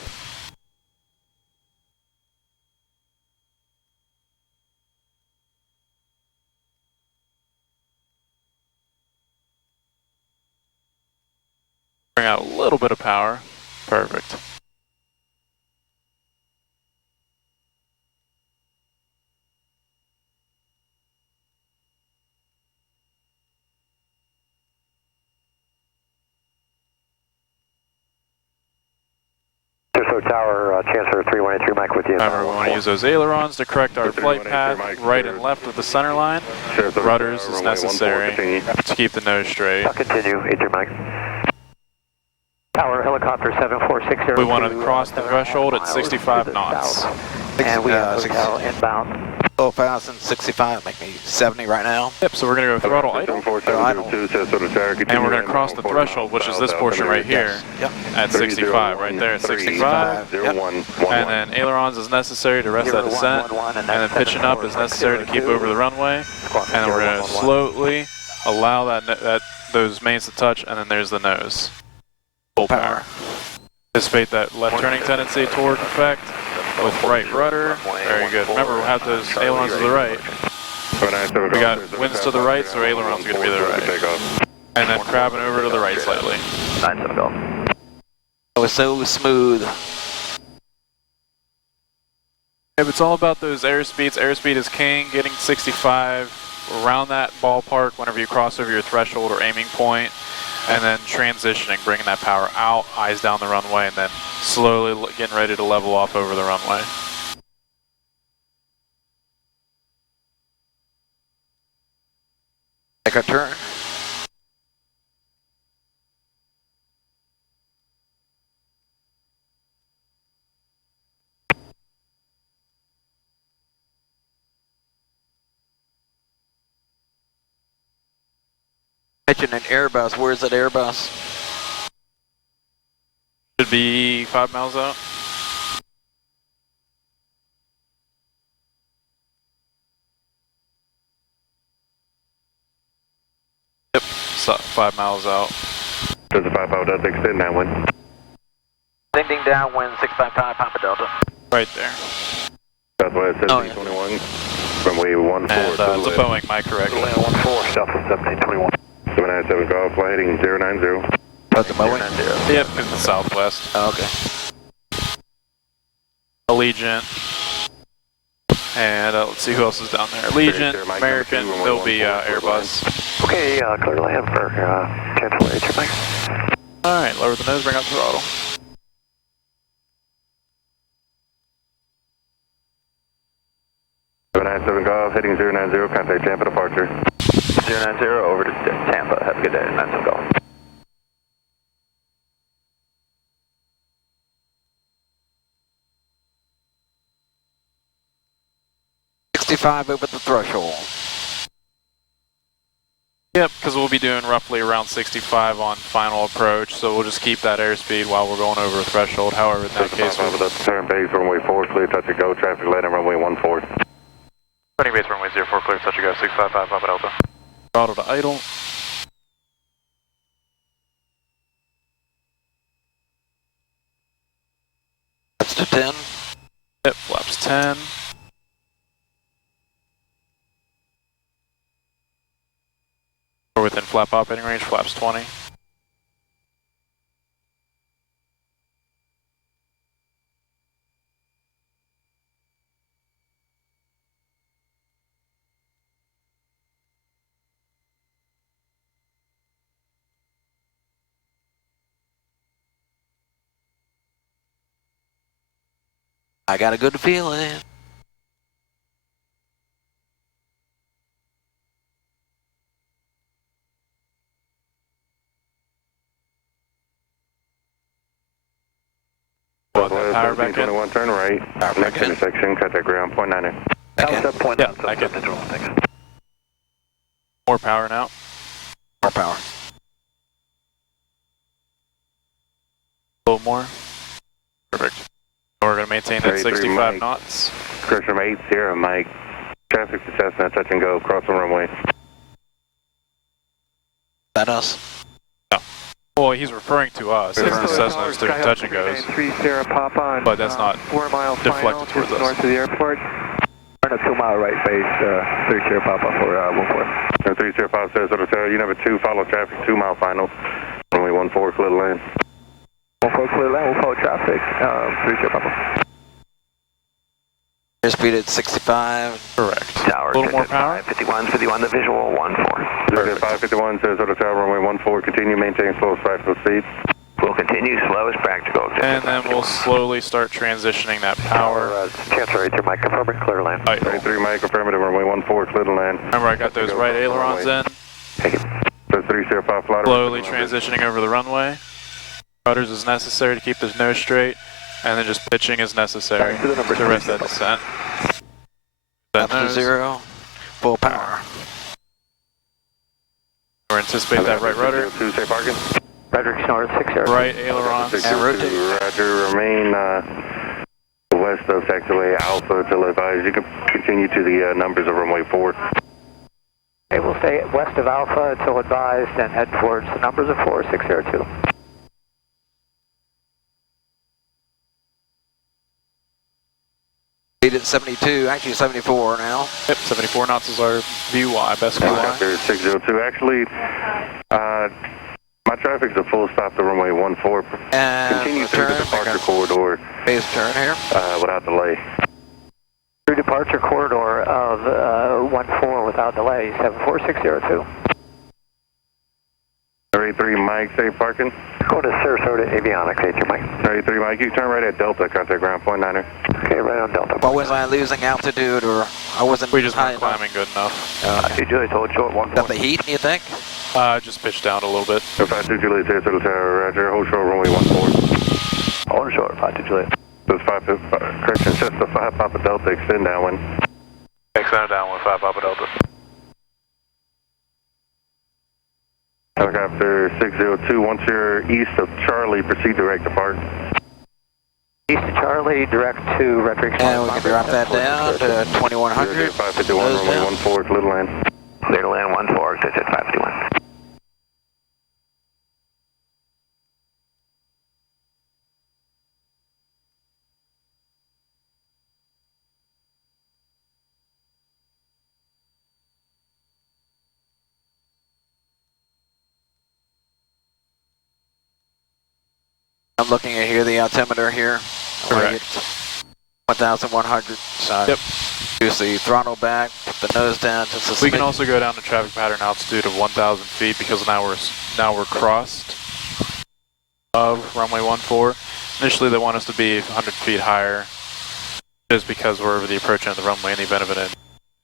Bring out a little bit of power. Perfect. Sarasota Tower, Chancellor 3183 Mike with you. Remember, we want to use those ailerons to correct our flight path right and left of the center line. Rudders is necessary to keep the nose straight. I'll continue, 83 Mike. Tower helicopter 7460. We want to cross the threshold at 65 knots. And we have hotel inbound. 12,065, make me 70 right now. Yep, so we're going to go throttle idle. And we're going to cross the threshold, which is this portion right here, at 65, right there at 65. Yep. And then ailerons is necessary to rest that descent. And then pitching up is necessary to keep over the runway. And then we're going to slowly allow those mains to touch, and then there's the nose. Full power. Anticipate that left turning tendency, torque effect with right rudder. Very good. Remember, we'll have those ailerons to the right. We got winds to the right, so ailerons are going to be to the right. And then crabbing over to the right slightly. 97 Golf. It was so smooth. It's all about those airspeeds. Airspeed is king, getting 65 around that ballpark whenever you cross over your threshold or aiming point. And then transitioning, bringing that power out, eyes down the runway, and then slowly getting ready to level off over the runway. Take a turn. Mentioned an Airbus. Where's that Airbus? Should be 5 miles out. Yep, so 5 miles out. There's a 5 out, extend that one. Sending downwind 655 Papa Delta. Right there. Southwest 1721. Runway 14. And it's a Boeing, am I correct? 14, Southwest 1721. 797 Golf, flight heading 090. That's the Boeing? Yep, it's the Southwest. Oh, okay. Allegiant. And let's see who else is down there. Allegiant, American, they'll be Airbus. Okay, clear to land for Chancellor 83 Mike. Alright, lower the nose, bring up throttle. Seven Golf, heading 090, contact Tampa departure. 090 over to Tampa. Have a good day. 97 Golf. Over the threshold. Yep, because we'll be doing roughly around 65 on final approach, so we'll just keep that airspeed while we're going over a threshold. However, in that case, we'll... Turn base, runway 4, clear, touch and go, traffic landing, runway 14. Turning base, runway 04, clear, touch and go, 655 Papa Delta. Throttle to idle. That's to 10. Yep, flaps 10. We're within flap operating range, flaps 20. I got a good feeling. Power back in. 21, turn right. Next intersection, contact ground, point 9. More power now. More power. A little more. Perfect. We're going to maintain that 65 knots. Cruiser 80, Mike. Traffic to Cessna, touch and go, cross the runway. Is that us? No. Well, he's referring to us. It's the Cessna's doing touch and goes. 3 Sierra Papa, But that's not 4 miles deflected towards us. north of the airport. Turn a 2 mile right base, 3 Sierra Papa for 14. 3 Sierra Papa says Hotel, you number 2, follow traffic, 2 mile final. Runway 14, clear to land. 14 clear land, we'll follow traffic, 3 Sierra Papa. Airspeed at 65. Correct. Tower, A little more power. 51, the visual, 14. 551 says Hotel, runway 14, continue maintaining slow practical speed. We'll continue slow as practical. And then we'll slowly start transitioning that power. Chancellor 83, Mike, confirming, clear to land. 83, Mike, affirmative, runway 14, clear to land. Remember, I got those right ailerons in. Take it. 305 flight. Slowly transitioning over the runway. Rudders is necessary to keep the nose straight, and then just pitching is necessary to rest that descent. Up to 0, full power. We're anticipate that right rudder. Tuesday parking. Roger, north 60. Right ailerons. And rotate. Roger, remain west of taxiway Alpha till advised. You can continue to the numbers of runway 4. Okay, we'll stay west of Alpha until advised and head towards the numbers of 4602. Speed at 72, actually 74 now. Yep, 74 knots is our VY, best VY. Helicopter 602. Actually, my traffic's a full stop to runway 14. And continue through the departure corridor base turn here. without delay. Through departure corridor of 14 without delay, 74602. 33 Mike, safe parking. Going to Sarasota Avionics, 83, Mike. 33 Mike, you turn right at Delta, contact ground point 9er. Okay, right on Delta. But was I losing altitude or I wasn't We just high weren't enough? climbing good enough. Okay, Juliet, hold short, 1 Is that the heat, you think? Just pitched down a little bit. 52 Juliet, Sarasota Tower, Roger, hold short, runway 14. Hold short, 52 Juliet. That's 5, correction, just the 5 Papa Delta, extend downwind. Extend downwind 5 Papa Delta. Helicopter 602, once you're east of Charlie, proceed direct depart. East of Charlie, direct to Redrick. And we can drop that down to 2100. 551, Nose runway down. 14, clear to land. Clear to land 14, exit 551. I'm looking at here, the altimeter here. Correct. 1,100. So Yep. use the throttle back, put the nose down just a We can smidge. also go down to traffic pattern altitude of 1,000 feet because now we're crossed of runway 14. Initially, they want us to be 100 feet higher, just because we're over the approach end of the runway in the event of a go around,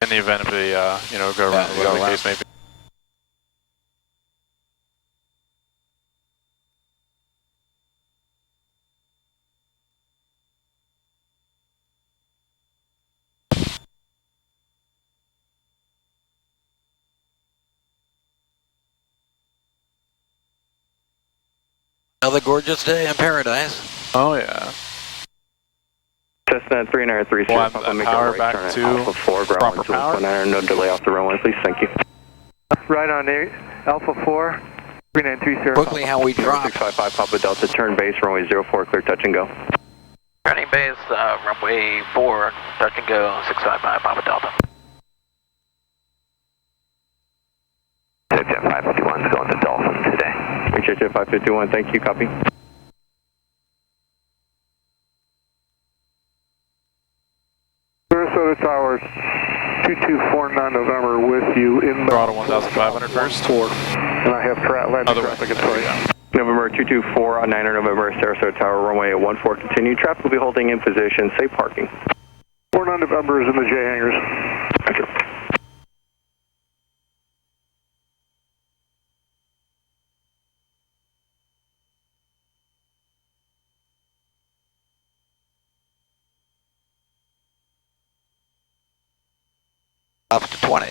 Yeah, whatever go the around. case may be. Another gorgeous day in paradise. Oh yeah. Cessna 330, Well, I'm power back to Alpha 4, ground proper 1 no delay off the runway, please, thank you. Right on Alpha 4, 3930. Quickly how we drop. 655 Papa Delta, turn base, runway 04, clear touch and go. Turning base, runway 4, touch and go, 655 Papa Delta. Jet 551 is going to Dolphin today. Jet 551, thank you, copy. Sarasota Towers, 2249 November with you in the Throttle 1,500 first. and I have landing Other way. traffic in There we sight. go. November 224 on 9er November, Sarasota Tower, runway 14, continue. Traffic will be holding in position, safe parking. 49 November is in the J hangars. Thank you. Up to 20.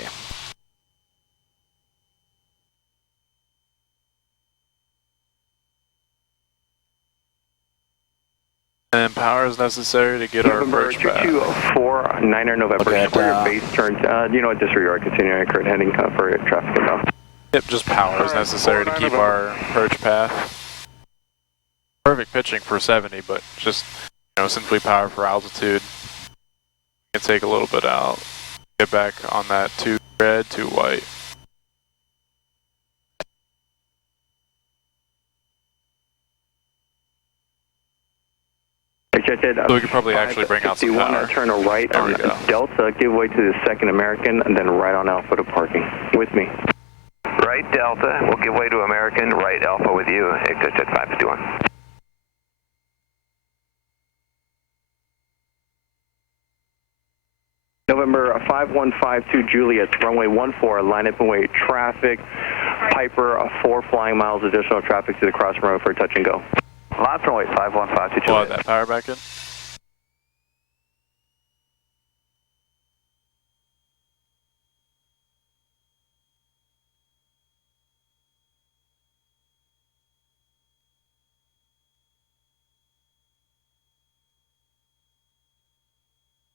And power is necessary to get our November approach back. 224, 9er November, Okay, square base turn, disregard, continuing current heading for traffic inbound. Yep, just power is necessary to keep our approach path. Perfect pitching for 70, but just, since we power for altitude, we can take a little bit out. Get back on that 2 red, 2 white. So we could probably actually bring out some You want power. to turn a right There on we go. Delta, give way to the 2nd American, and then right on Alpha to parking. With me. Right right Delta, we'll give way to American, right Alpha with you, it goes at 551. November 5152 Juliet, runway 14, line up and wait, traffic, Piper, 4 flying miles additional traffic to the cross runway for touch and go. Line runway 5152 Juliet. That power back in?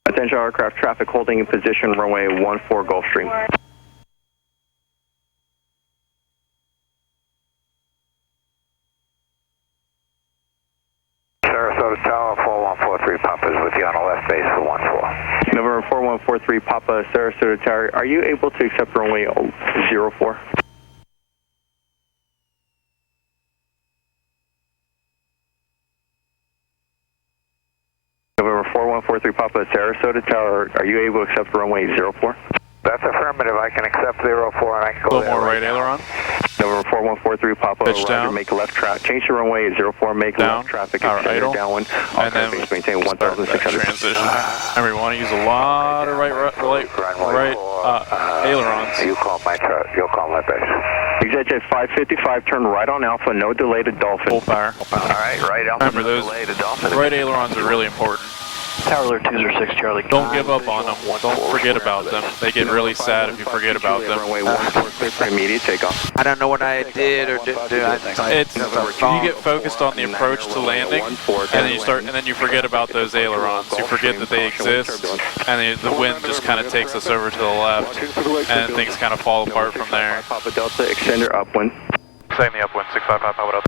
Attention aircraft traffic holding in position, runway 14 Gulfstream. Sarasota Tower, 4143 Papa is with you on the left base for 14. November 4143 Papa, Sarasota Tower, are you able to accept runway 04? November 4143 Papa, Sarasota Tower, are you able to accept runway 04? That's affirmative. I can accept 04 and I can go a little more right aileron. November 4143 Papa, pitch Roger, down. make left traffic. Change the runway at 04, make down. left traffic, Power extend idle. downwind. And then base maintain 1,600. transition. Remember, you want to use a lot of right ailerons. You call my base. Executive 555, turn right on Alpha, no delay to Dolphin. Full power. Alright, right Alpha, Remember, those no delay to Dolphin. right ailerons are really important. Tower 206 Charlie. Don't give up on them. Don't forget about them. They get really sad if you forget about them. Runway 14, clear for immediate takeoff. I don't know what I did or didn't do. It's you get focused on the approach to landing, and then you forget about those ailerons. You forget that they exist, and the wind just kind of takes us over to the left, and things kind of fall apart from there. Papa Delta, extender upwind. Same the upwind, 655 Papa Delta.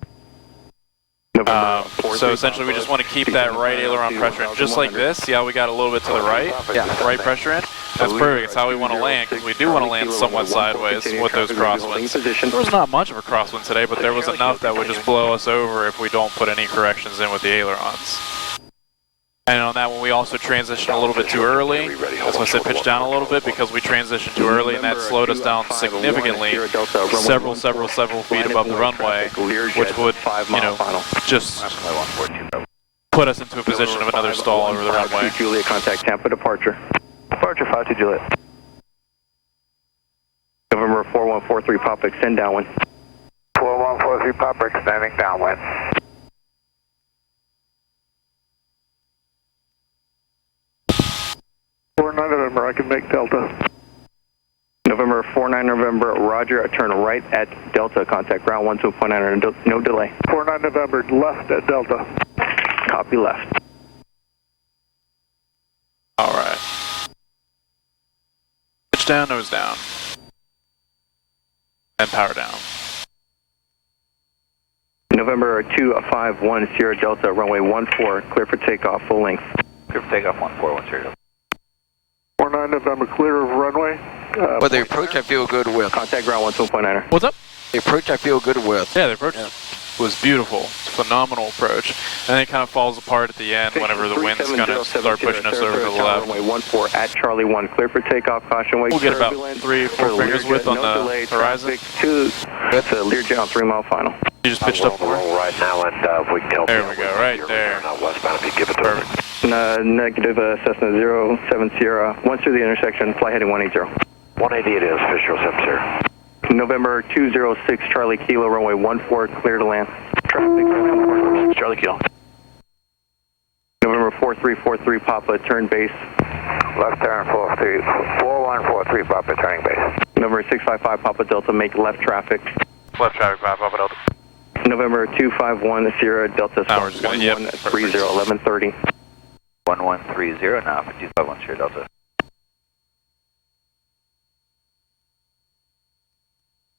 So essentially we just want to keep that right aileron pressure in, just like this. See how we got a little bit to the right? Yeah. Right pressure in? That's perfect. It's how we want to land, because we do want to land somewhat sideways with those crosswinds. There was not much of a crosswind today, but there was enough that would just blow us over if we don't put any corrections in with the ailerons. And on that one, we also transitioned a little bit too early. That's why I said pitch down a little bit, because we transitioned too early, and that slowed us down significantly, several feet above the runway, which would, just put us into a position of another stall over the runway. Juliet, contact Tampa departure. Departure 52 Juliet. November 4143 Papa, extend downwind. 4143 Papa, extending downwind. 49 November, I can make Delta. November 49 November, Roger, turn right at Delta, contact ground 12.9, no delay. 49 November, left at Delta. Copy left. Alright. Pitch down, nose down. And power down. November 251 Sierra Delta, runway 14, clear for takeoff, full length. Clear for takeoff, 14, Sierra Delta. 49 November, clear of runway. Well, the approach I feel good with. Contact ground 12.9. What's up? The approach I feel good with. Yeah, the approach was beautiful. It's a phenomenal approach. And then it kind of falls apart at the end whenever the wind's going to start pushing us over to the left. Runway 14 at Charlie 1, clear for takeoff, caution wake. We'll get about 3 or 4 fingers width on the horizon. That's a Learjet on 3 mile final. You just pitched up more? Right now, and we can help. There we go, right there. Westbound if you give it to Perfect. Negative Cessna 07 Sierra, once through the intersection, fly heading 180. 180 it is, Fisher 7 Sierra. November 206 Charlie Kilo, runway 14, clear to land. Traffic, Charlie Kilo. November 4343 Papa, turn base. Left turn 4143 Papa, turning base. November 655 Papa Delta, make left traffic. Left traffic, Papa Delta. November 251 Sierra Delta, now we're just going to, 1130, 1130. 1130 now, 251 Sierra Delta.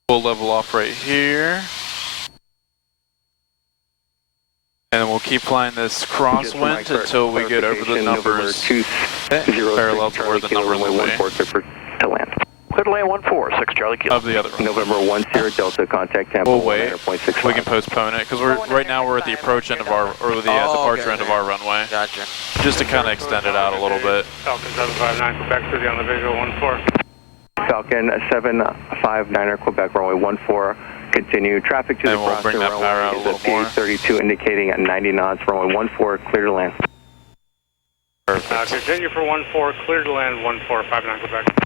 We'll level off right here. And then we'll keep flying this crosswind until we get over the numbers parallel to where the numbers will be. To land. Clear to land 14, Charlie Kilo. Of the other one. November 10 Delta, contact Tampa. We'll wait. We can postpone it, because right now we're at the approach end of our, or the departure end of our runway. Gotcha. Just to kind of extend it out a little bit. Falcon 759, Quebec City on the visual 14. Falcon 759er, Quebec, runway 14, continue. Traffic to the we'll crossing bring that power out a runway little more. is 32 indicating at 90 knots, runway 14, clear to land. Perfect. Continue for 14, clear to land 1459 Quebec.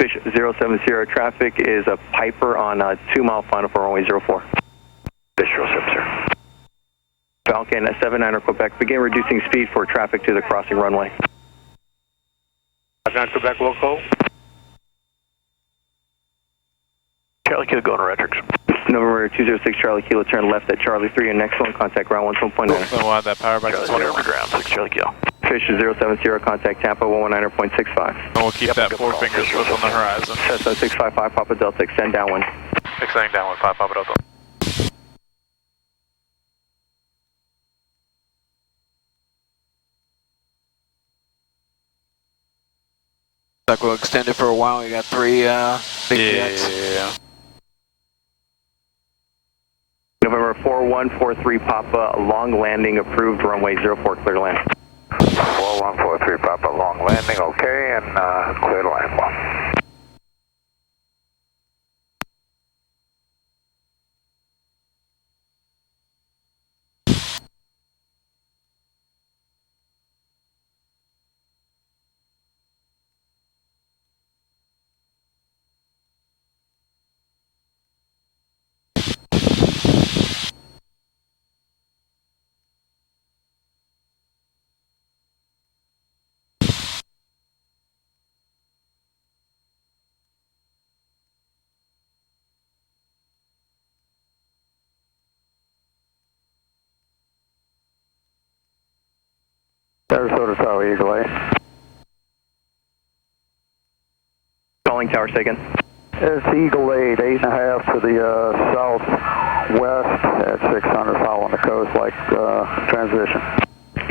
Fish 070, traffic is a Piper on 2 mile final for runway 04. Fish 070. Falcon 79er, Quebec, begin reducing speed for traffic to the crossing runway. 59 Quebec, local. Charlie Kilo going to Retrix. November 206, Charlie Kilo, turn left at Charlie 3 and next one, contact ground 17.9. So we'll add that power back to 20. Ground 6 Charlie Kilo. Fish 070, contact Tampa 119.65. And we'll keep that 4 fingers flip on the horizon. Cessna 655, Papa Delta, extend downwind. Extending downwind, 5 Papa Delta. Like we'll extend it for a while. We got 3 big jets. Yeah. November 4143, Papa, long landing approved, runway 04, clear to land. 4143 Papa, long landing, okay, and clear to land well. Sarasota Tower, Eagle 8. Calling tower, second. It's Eagle 8, 8.5 to the southwest at 600 following the coast like transition.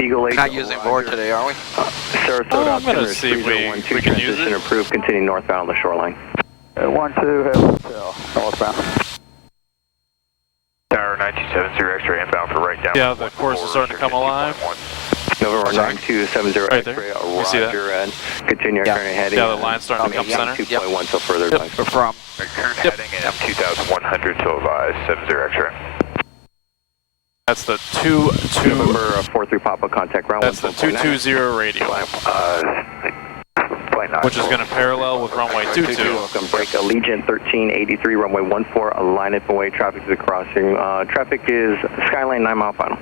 Eagle 8. Not using board today, are we? Sarasota, I'm going to see if we can use transition it. approved, continue northbound on the shoreline. 12, have hotel, northbound. Tower 9270 X-ray inbound for right down. Yeah, the course is starting to come alive. November 9270 Right there. X-ray, You see that? roger, and continue our current heading. Yeah, the line's starting to come center. 2.1 till further Yep. advice. From. Current heading at 2100 to advise 70 X-ray. That's the 2 November 43 Papa, contact ground. That's the 220 radio, which is going to parallel with runway 22. Welcome, break Allegiant 1383, runway 14, line up away, traffic to the crossing. Traffic is Skyline 9 mile final.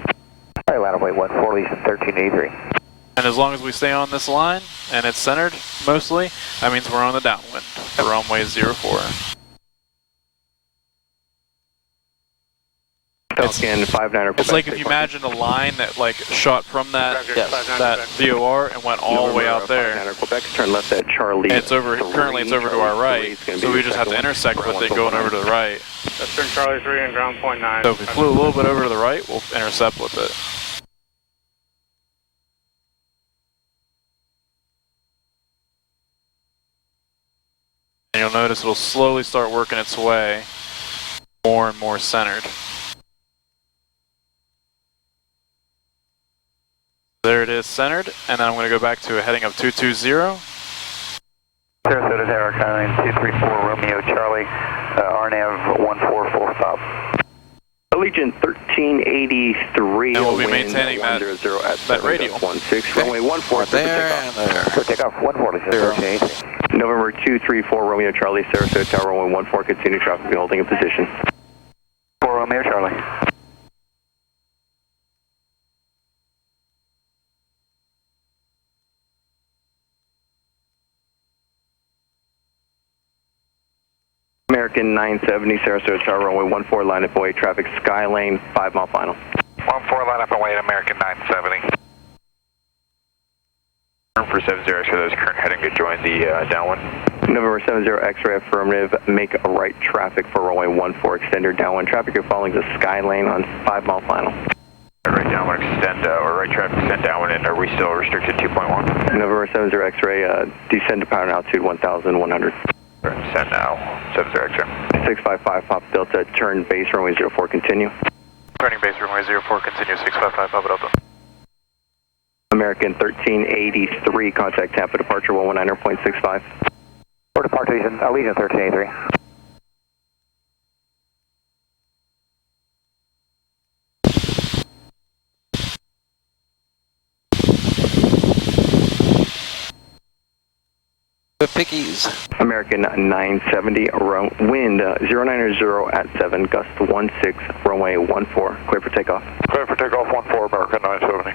Hey, line away 14, Allegiant 1383. And as long as we stay on this line, and it's centered, mostly, that means we're on the downwind for runway 04. Falcon 59er. It's like if you imagine a line that like shot from that VOR and went all the way out there. Quebec, turn left at Charlie. And it's over. Currently, it's over to our right, so we just have to intersect with it going over to the right. Western Charlie 3 and ground point 9. So if we flew a little bit over to the right, we'll intercept with it. And you'll notice it'll slowly start working its way more and more centered. There it is centered, and then I'm going to go back to a heading of 220. Sarasota Tower, Skyline 234, Romeo Charlie, RNAV 144 stop. Allegiant 1383. And we'll be maintaining that radial. 16, runway 14 There and there. For takeoff 140, November 234, Romeo Charlie, Sarasota Tower, runway 14, continue traffic, be holding in position. 4 Romeo Charlie. American 970, Sarasota Tower, runway 14, line up away, traffic Skylane, 5 mile final. 14 line up and wait, American 970. For 70 X-ray, those current heading to join the downwind. November 70 X-ray, affirmative, make a right traffic for runway 14, extend your downwind traffic, you're following the Skylane on 5 mile final. Right downwind, extend, or right traffic, extend downwind, and are we still restricted 2.1? November 70 X-ray, descend to power and altitude 1,100. Send now, 70 X-ray. 655 Pop Delta, turn base runway 04, continue. Turning base runway 04, continue 655 Papa Delta. American 1383, contact Tampa departure 119.65. For departure, Legion 1383. The Pickies. American 970, wind 090 at 7, gust 16, runway 14, clear for takeoff. Clear for takeoff 14, American 970.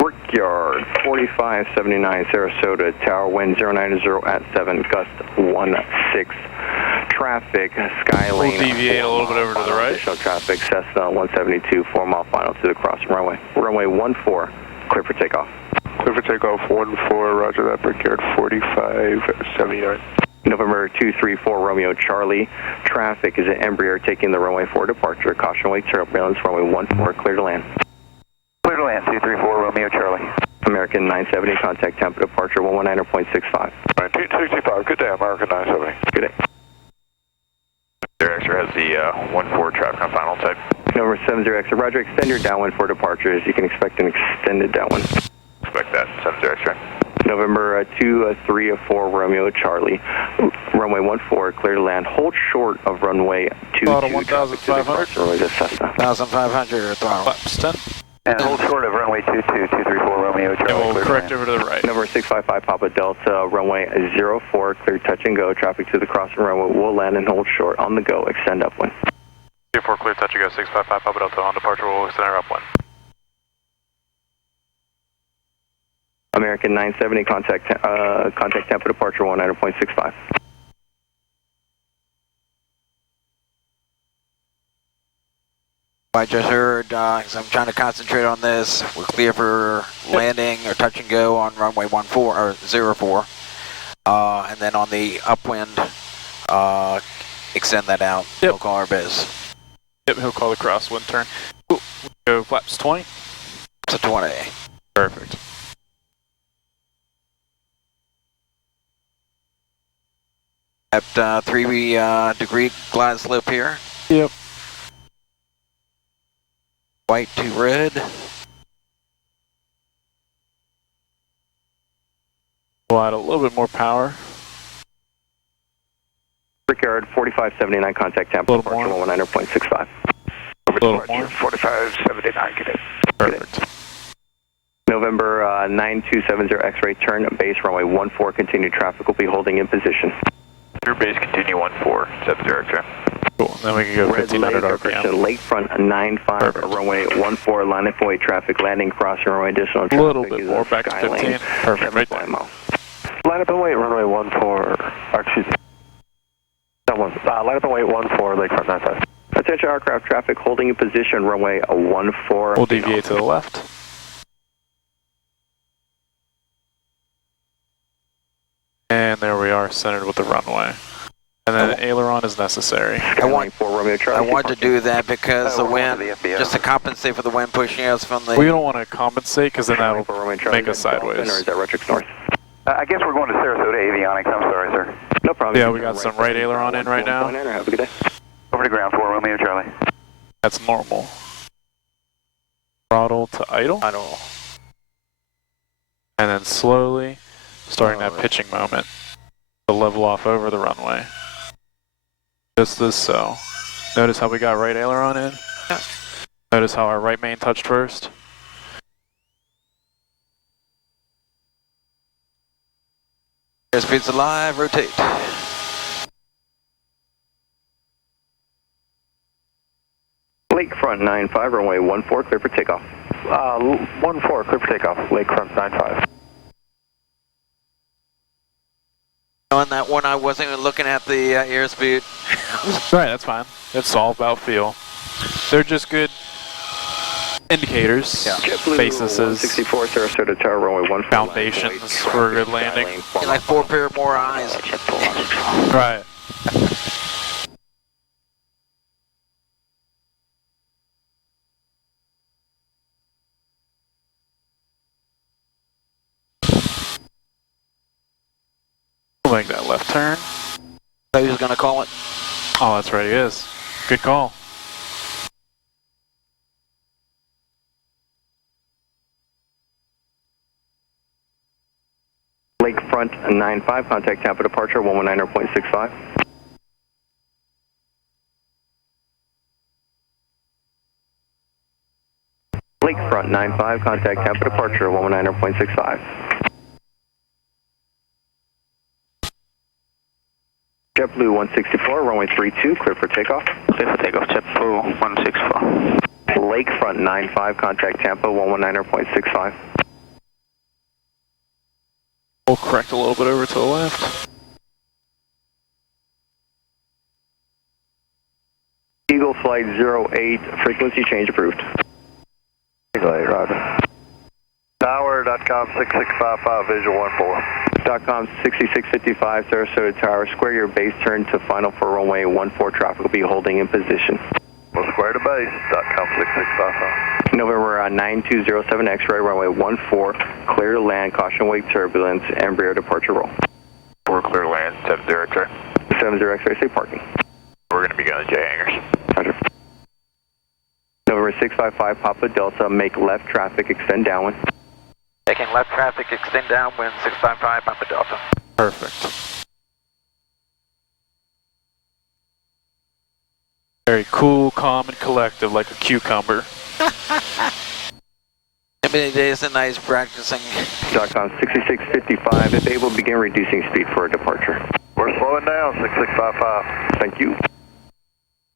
Brickyard 4579 Sarasota, tower wind 090 at 7, gust 16. Traffic, Skylane. We'll deviate a little bit over to the right. Additional traffic, Cessna 172, 4-mile final to the crossing runway. Runway 14, clear for takeoff. Clear for takeoff 14, roger that, Brickyard 4579. November 234 Romeo Charlie. Traffic is at Embraer taking the runway for departure. Caution wake turbulence, runway 14, clear to land. Clear to land, 234 Romeo Charlie. American 970, contact Tampa departure 119.65. 1965, good day, American 970. Good day. Director has the 14 traffic on final type. November 70X, roger, extend your downwind for departures. You can expect an extended downwind. Expect that, 70X. November 234 Romeo Charlie. Runway 14, clear to land. Hold short of runway 22. Throttle 1,500. Runway to Cessna. 1,500 throttle. Flaps 10. And hold short of runway 22, 234 Romeo Charlie. And we'll correct over to the right. Number 655 Papa Delta, runway 04, clear touch and go. Traffic to the crossing runway will land and hold short. On the go, extend upwind. 04, clear touch and go. 655 Papa Delta on departure, we'll extend our upwind. American 970, contact Tampa departure 19.65. I just heard, because I'm trying to concentrate on this, we're clear for landing or touch and go on runway 14 or 04. And then on the upwind, extend that out. Yep. He'll call our biz. Yep, he'll call the crosswind turn. Ooh, go flaps 20. To 20. Perfect. At 3 degree glide slope here. Yep. White to red. We'll add a little bit more power. Brickyard 4579, contact Tampa departure 19.65. A little more. 4579, get it. Perfect. November 9270 X-ray turn base runway 14, continued traffic will be holding in position. Your base continue 14, 70X. Cool, then we can go 1500 RPM. Lakefront 95, Perfect. runway 14, line up away traffic, landing crossing runway, additional A traffic. little bit more, back to 15. Perfect, right there. Line up and wait, runway 14, excuse me. That one, line up and wait 14, Lakefront 95. Attention aircraft traffic holding in position, runway 14. We'll deviate to the left. And there we are, centered with the runway. And then aileron is necessary. I want to do that because the wind, just to compensate for the wind pushing us from the... We don't want to compensate because then that'll make us sideways. Or is that Retrix North? I guess we're going to Sarasota Avionics. I'm sorry, sir. No problem. Yeah, we got some right aileron in right now. Have a good day. Over to ground floor, Romeo Charlie. That's normal. Throttle to idle. Idle. And then slowly starting that pitching moment to level off over the runway. Just as so. Notice how we got right aileron in? Yeah. Notice how our right main touched first? Airspeed's alive, rotate. Lakefront 95, runway 14, clear for takeoff. 14, clear for takeoff, Lakefront 95. On that one, I wasn't even looking at the airspeed. Right, that's fine. It's all about feel. They're just good Indicators, bases, 64 Sarasota Tower, runway 14. foundations for a good landing. Like 4 pair more eyes. Right. We'll make that left turn. So he's gonna call it. Oh, that's right, he is. Good call. Lakefront 95, contact Tampa departure 119.65. Lakefront 95, contact Tampa departure 119.65. JetBlue 164, runway 32, clear for takeoff. Clear for takeoff, JetBlue 164. Lakefront 95, contact Tampa 119.65. We'll correct a little bit over to the left. Eagle flight 08, frequency change approved. Eagle 8, roger. Tower.com 6655, visual 14. .com 6655, Sarasota Tower, square your base turn to final for runway 14, traffic will be holding in position. We'll square to base, .com 6655. November 9207 X-ray, runway 14, clear to land, caution wake turbulence, Embraer departure roll. We're clear to land, 70 X-ray. 70 X-ray, say parking. We're going to be going to J hangars. Roger. November 655 Papa Delta, make left traffic, extend downwind. Taking left traffic, extend downwind, 655 Papa Delta. Perfect. Very cool, calm, and collective, like a cucumber. How many days a night practicing? .com 6655, if able, begin reducing speed for a departure. We're slowing down, 6655. Thank you.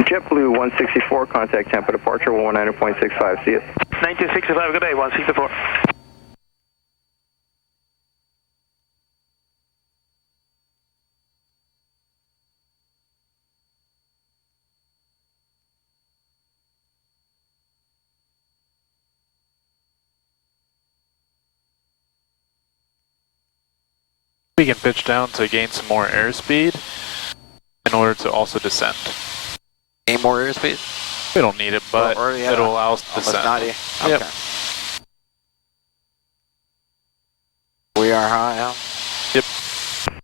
JetBlue 164, contact Tampa departure 119.65, see it. 9265, good day, 164. We can pitch down to gain some more airspeed in order to also descend. Any more airspeed? We don't need it, but it'll allow us to descend. 90? Okay. Yep. We are high, huh? Yep.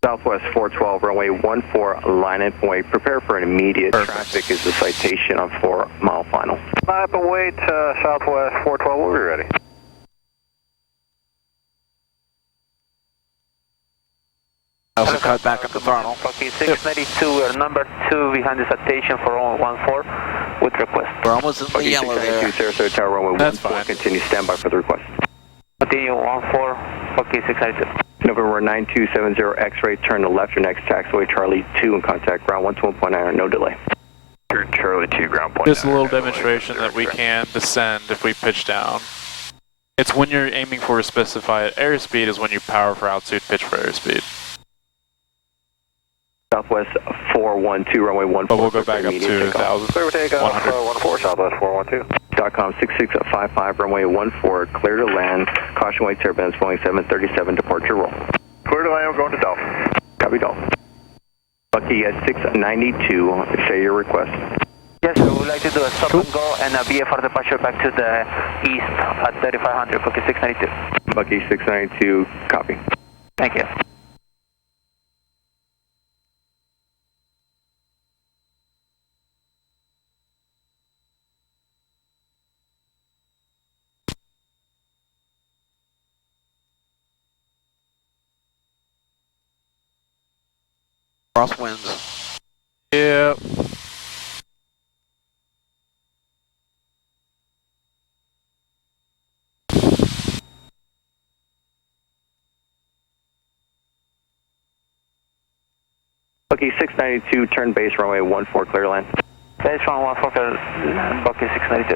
Southwest 412, runway 14, line and wait. Prepare for an immediate traffic is the citation on 4 mile final. Map and wait, Southwest 412, we'll be ready. Also cut back up the throttle. Okay, 692, we're number 2 behind the citation for runway 14 with request. We're almost in the yellow there. Sarasota Tower, runway 14, continue standby for the request. Continue 14, okay, 692. November 9270 X-ray, turn to left your next taxiway, Charlie 2, and contact ground 121.9, no delay. Charlie 2, ground point. Just a little demonstration that we can descend if we pitch down. It's when you're aiming for a specified airspeed is when you power for altitude, pitch for airspeed. Southwest 412, runway 14. But we'll go back up to 1,000. Clear takeoff, 14, Southwest 412. .com 6655, runway 14, clear to land, caution wake turbulence, Boeing 737, departure roll. Clear to land, we're going to Dolphin. Copy, Dolphin. Bucky at 692, say your request. Yes, we would like to do a stop and go and a VFR departure back to the east at 3500, Bucky 692. Bucky 692, copy. Thank you. Crosswinds. Yep. Bucky 692, turn base runway 14, clear land. Base runway 14, clear, Bucky 692.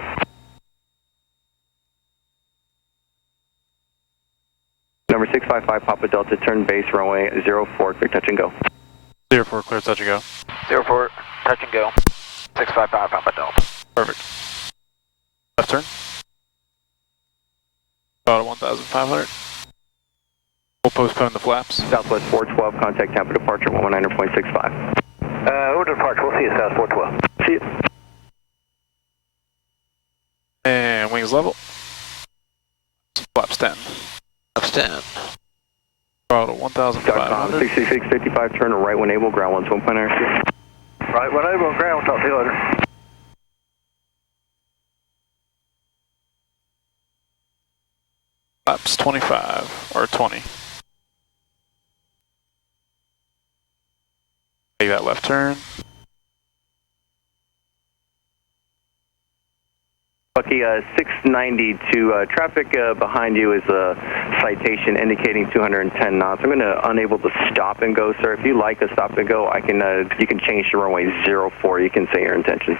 Number 655, Papa Delta, turn base runway 04, clear touch and go. 04, clear touch and go. 04, touch and go. 655 Papa Delta. Perfect. Left turn. About 1,500. We'll postpone the flaps. Southwest 412, contact Tampa departure 119.65. Order departure, we'll see you South 412. See you. And wings level. Flaps 10. Flaps 10. Throttle 1,500. 6655, turn to right when able, ground 1 1.9 RC. Right when able, ground, talk to you later. Flaps 25 or 20. Take that left turn. Bucky, 692, traffic behind you is a citation indicating 210 knots. I'm going to unable to stop and go, sir. If you like a stop and go, I can. You can change to runway 04. You can say your intentions.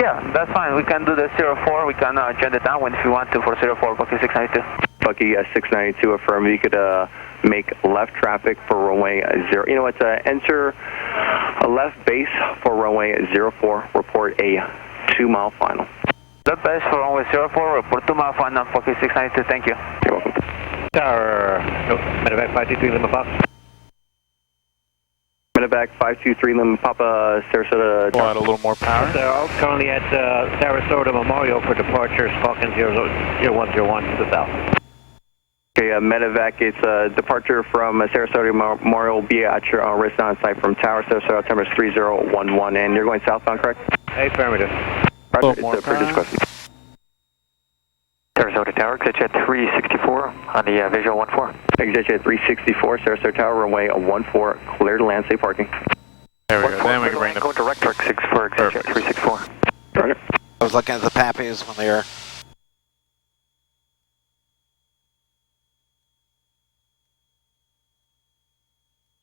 Yeah, that's fine. We can do the 04. We can adjust the downwind if you want to for 04, Bucky 692. Bucky, 692, affirm. You could make left traffic for runway 0. You know what? Enter a left base for runway 04. Report a 2-mile final. Left base for runway 04. Report 2-mile final. Bucky 692. Thank you. You're welcome. Tower, medevac 523 Lima Pop. Medevac 523 Lima Papa, Sarasota. We'll add a little more power. So, currently at Sarasota Memorial for departure, Falcon 0101 to the south. Okay, medevac, it's departure from Sarasota Memorial. Be at your risk on site from Tower, Sarasota, September 3011, and you're going southbound, correct? Affirmative. Roger, it's a Bridges question. Sarasota Tower, exit jet 364 on the visual 14. Exit jet 364, Sarasota Tower, runway 14, clear to land, safe parking. There we go, then we can bring the... Go direct track 6 for exit jet 364. Roger. I was looking at the Pappies when they were...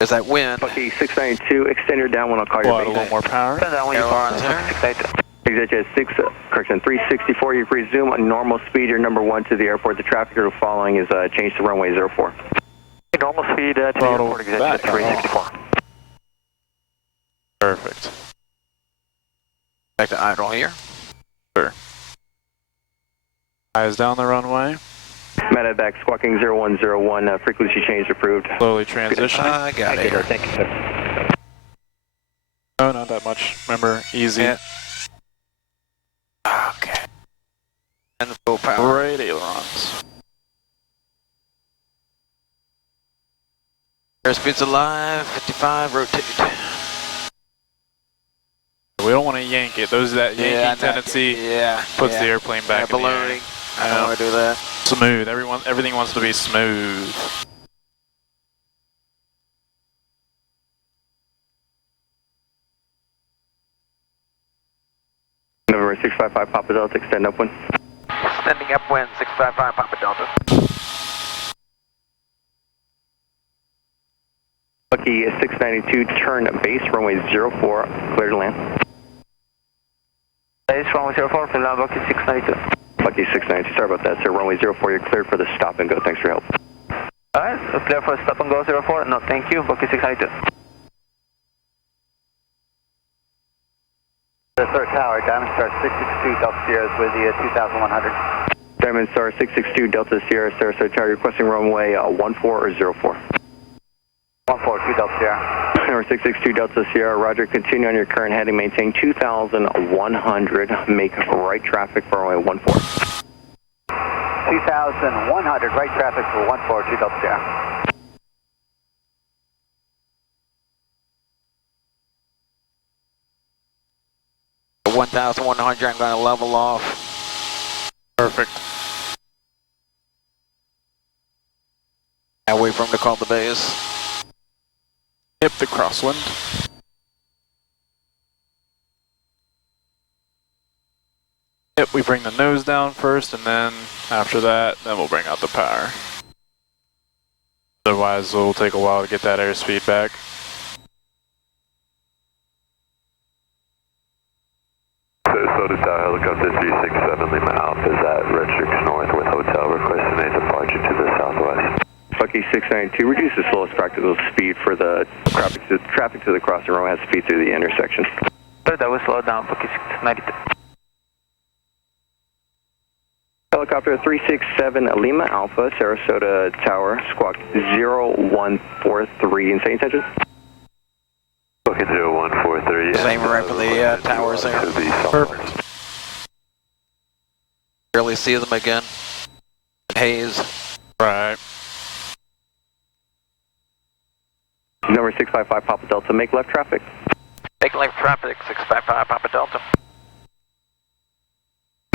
There's that wind. Bucky 692, extend your downwind, I'll call you. We'll add a little more power. Exit jet 364, you resume on normal speed, your number 1 to the airport. The traffic you're following is changed to runway 04. Normal speed to the airport, exit jet 364. Perfect. Back to idle here. Sure. Eyes down the runway. Medevac squawking 0101, frequency change approved. Slowly transitioning. I got it. Thank you, sir. No, not that much. Remember, easy. Yeah. Okay. And the full power. Right ailerons. Airspeed's alive, 55, rotate. We don't want to yank it. That yanking tendency puts the airplane back in the air. I don't want to do that. Smooth. Everything wants to be smooth. November 655 Papa Delta, extend upwind. Extending upwind, 655 Papa Delta. Bucky 692, turn base, runway 04, clear to land. Base runway 04, for land Bucky 692. Bucky 692, sorry about that, sir. Runway 04, you're cleared for the stop and go. Thanks for your help. Alright, so clear for stop and go 04. No, thank you, Bucky 692. Sir Tower, Diamond Star 662 Delta Sierra is with you, 2100. Diamond Star 662 Delta Sierra, Sarasota Tower, requesting runway 14 or 04. 142 Delta Sierra. Number 662 Delta Sierra, roger, continue on your current heading, maintain 2,100, make right traffic for runway 14. 2,100, right traffic for 142 Delta Sierra. At 1,100, I'm going to level off. Perfect. Now wait for him to call the base. Hip the crosswind. Yep, we bring the nose down first, and then after that, then we'll bring out the power. Otherwise, it'll take a while to get that airspeed back. Sarasota Tower, helicopter 367 Lima Alpha is at Restriction North with hotel, requesting a departure to the southwest. Bucky 692, reduce the slowest practical speed for the traffic to the crossing road has speed through the intersection. That was slow down, Bucky 692. Helicopter 367 Lima Alpha, Sarasota Tower, squawk 0143, insane intentions. Bucket 0143. Same right for the towers there. Perfect. Barely see them again. Haze. Right. Number 655 Papa Delta, make left traffic. Making left traffic, 655 Papa Delta.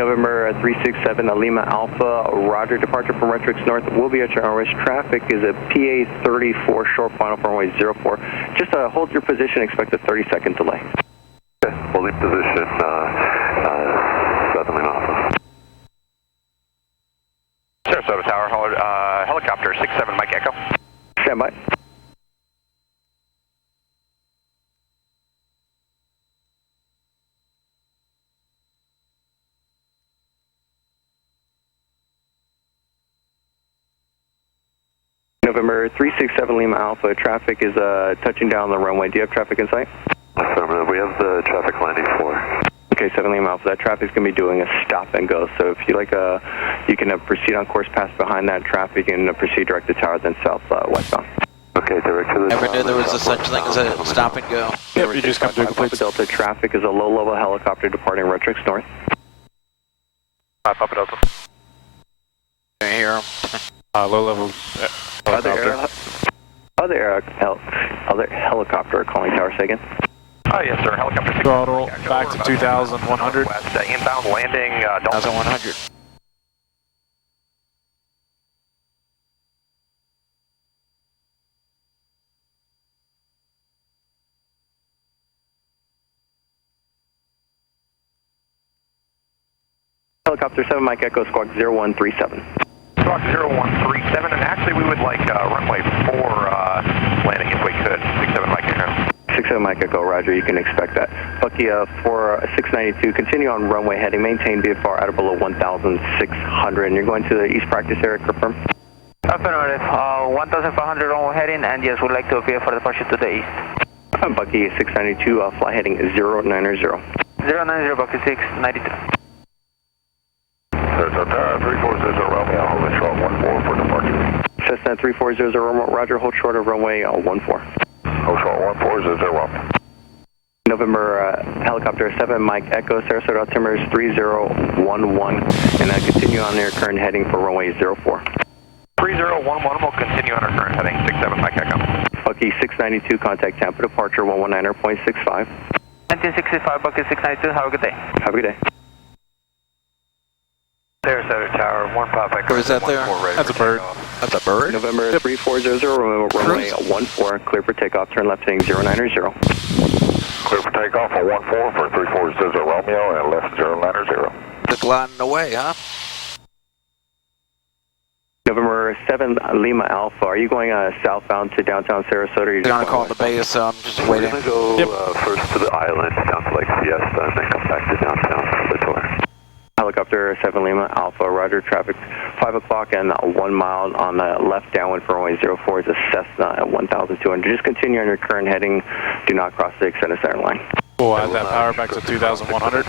November 367 Lima Alpha, roger, departure from Retrix North will be at your RS. Traffic is a PA 34, short final for runway 04. Just hold your position, expect a 30-second delay. Okay, holding position, 7 Lima Alpha. Sarasota Tower, helicopter 67 Mike Echo. Stand by. November 367 Lima Alpha, traffic is touching down the runway. Do you have traffic in sight? Affirmative, we have the traffic landing for. Okay, 7 Lima Alpha, that traffic's going to be doing a stop and go. So if you like, you can proceed on course pass behind that traffic and proceed direct to tower, then south westbound. Okay, direct to the Never knew there was such thing as a stop and go. Yep, you just come to a complete Delta, traffic is a low-level helicopter departing Retrix North. Papa Delta. Can you hear them? Low level Other helicopter calling tower, say again. Oh, yes, sir. Helicopter 6. throttle back to 2,100. West, inbound landing, 2,100. Helicopter 7 Mike Echo, squawk 0137. Squawk 0137, and actually we would like runway 4 landing if we could. 67 Mike Echo. 67 Mike Echo, roger, you can expect that. Bucky for 692, continue on runway heading, maintain VFR at or below 1,600, and you're going to the east practice area, confirm? Affirmative, 1,500 runway heading, and yes, we'd like to appear for departure to the east. Bucky 692, fly heading 090. 090, Bucky 692. Cessna 340 Romeo, holding short 14 for departure. Cessna 340 Romeo, roger, hold short of runway 14. Hold short 1400. November helicopter 7 Mike Echo, Sarasota altimeter 3011, and continue on your current heading for runway 04. 3011 will continue on our current heading, 67 Mike Echo. Bucky 692, contact Tampa departure 119.65. 1965, Bucky 692, have a good day. Have a good day. Sarasota Tower, 1 Papa Echo. Where is that there? That's a bird. That's a bird? November 3400, runway 14, clear for takeoff, turn left heading 090. Clear for takeoff on 14 for 340 Romeo and left 090. Just gliding away, huh? November 7 Lima Alpha, are you going southbound to downtown Sarasota? Or You're going to call the base, so I'm just We're waiting. going to go first to the island, down to Lake Fiesta, and then come back to downtown for the tour. Helicopter 7 Lima Alpha, roger, traffic 5 o'clock and 1 mile on the left downwind for runway 04 is a Cessna at 1,200. Just continue on your current heading, do not cross the extended center line. We'll add that power back to 2,100.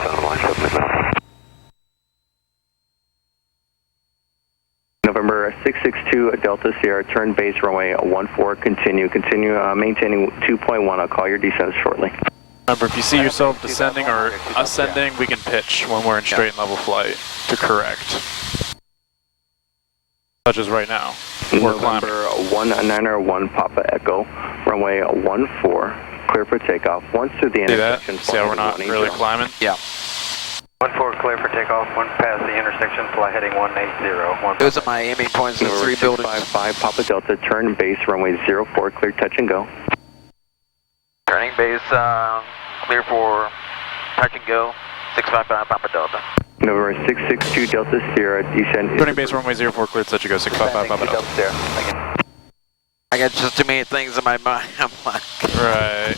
November 662 Delta Sierra, turn base runway 14, continue maintaining 2.1, I'll call your descent shortly. Remember, if you see yourself descending or ascending, we can pitch when we're in straight and level flight to correct. Such as right now. We're climbing. November 191 Papa Echo, runway 14, clear for takeoff. Once through the intersection. See how we're not really climbing? Yeah. 14 clear for takeoff, 1 past the intersection, fly heading 180. Those are my aiming points in the 3 buildings. 655 Papa Delta, turn base runway 04, clear touch and go. Turning base, clear for touch and go, 655 Papa Delta. November 662 Delta Sierra, descend. Turning base runway 04, clear touch and go, 655 Papa Delta. I got just too many things in my mind. I'm like... Right.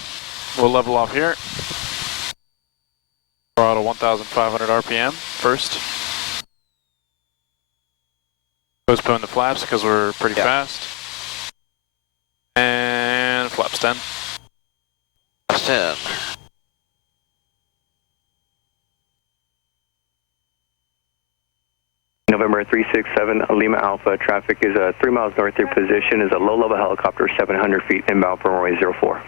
We'll level off here. Throttle 1,500 RPM first. Postpone the flaps because we're pretty fast. And flaps 10. 10. November November 367 Lima Alpha, traffic is 3 miles north of your position, is a low-level helicopter 700 feet inbound from runway 04.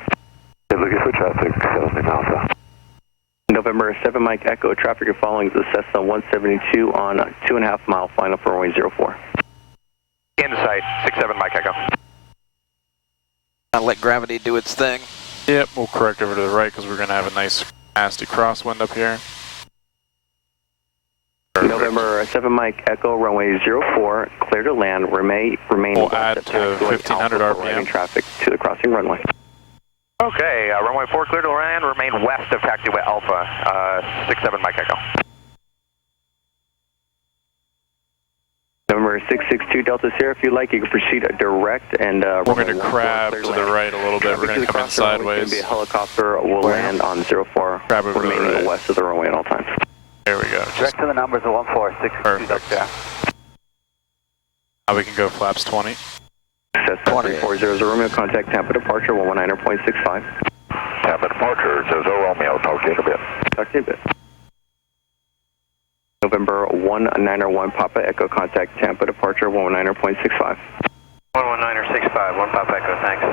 Looking for traffic, Lima Alpha. November 7 Mike Echo, traffic you're following is the Cessna 172 on 2.5 mile final for runway 04. Into sight, 67 Mike Echo. I'll let gravity do its thing. Yep, we'll correct over to the right because we're going to have a nice nasty crosswind up here. Perfect. November 7 Mike Echo, runway 04, clear to land, remain we'll add to 1500 RPM. Traffic to the crossing runway. Okay, runway 4 clear to land, remain west of taxiway Alpha, 67 Mike Echo. November 662 Delta Sierra, if you like, you can proceed direct and we're going to crab to the right a little bit. We're going to come in sideways. A helicopter will land on 04, crab over remaining right. west of the runway at all times. There we go. Direct to the numbers of 14662 Delta Sierra. Now we can go flaps 20. Cessna 3400 Romeo, contact Tampa departure 119.65. Tampa departure, it says Romeo, talk to you in a bit. Talk to you in a bit. November 191 Papa Echo, contact Tampa departure 119.65. 119.65, 1 Papa Echo, thanks.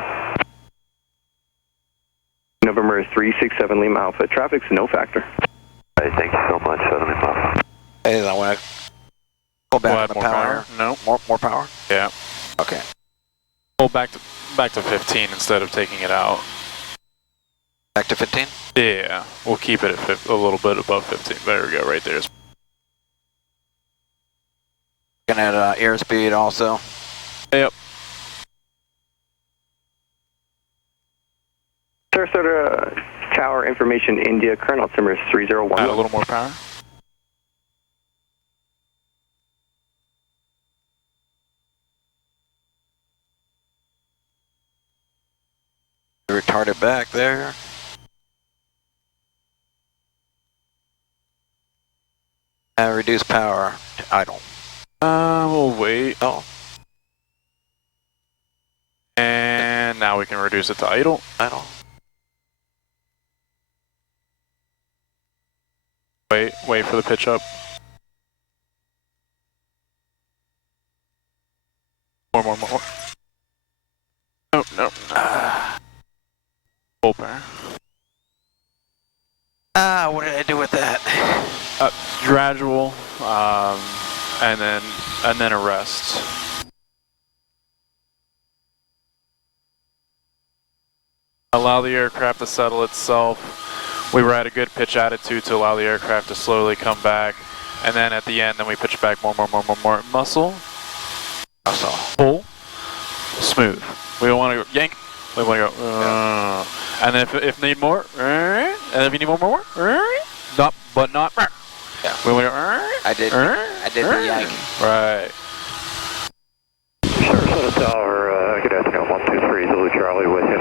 November 367 Lima Alpha, traffic's no factor. Hey, thank you so much, Lima Alpha. Hey, I want to pull back on the more power. No. More power? Yeah. Okay. Pull back to 15 instead of taking it out. Back to 15? Yeah, we'll keep it at a little bit above 15. There we go, right there. Gonna add airspeed also. Yep. Sarasota Tower Information India, current altimeter is 301. Add a little more power. Retarded back there. Reduce power to idle. We'll wait. Oh. And now we can reduce it to idle. Idle. Wait for the pitch up. More. No. Full power. What did I do with that? Gradual, and then arrest. Allow the aircraft to settle itself. We were at a good pitch attitude to allow the aircraft to slowly come back, and then at the end, then we pitch back more. Muscle. Pull. Smooth. We don't want to go yank. We want to go. And then if need more, and if you need more, not. Yeah. We want to go. I did the yank. Right. Sarasota Tower, good afternoon, 123 Zulu Charlie with you.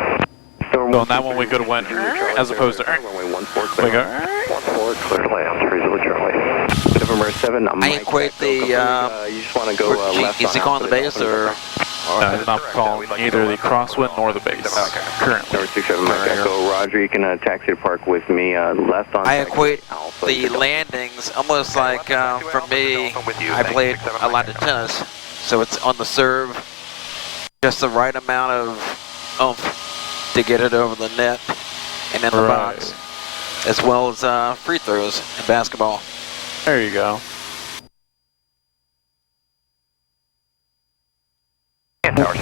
So on that one we could have went as opposed to we go 14 clear to land, 3 Zulu Charlie. November 7, I equate the you just want to go left. Is he calling the base or? No, he's not calling either the crosswind nor the base. Currently. Number 67 Mike Echo, Roger, you can taxi to park with me left on. I equate the landings almost like, for me, I played a lot of tennis, so it's on the serve, just the right amount of oomph to get it over the net and in the box, as well as free throws in basketball. There you go.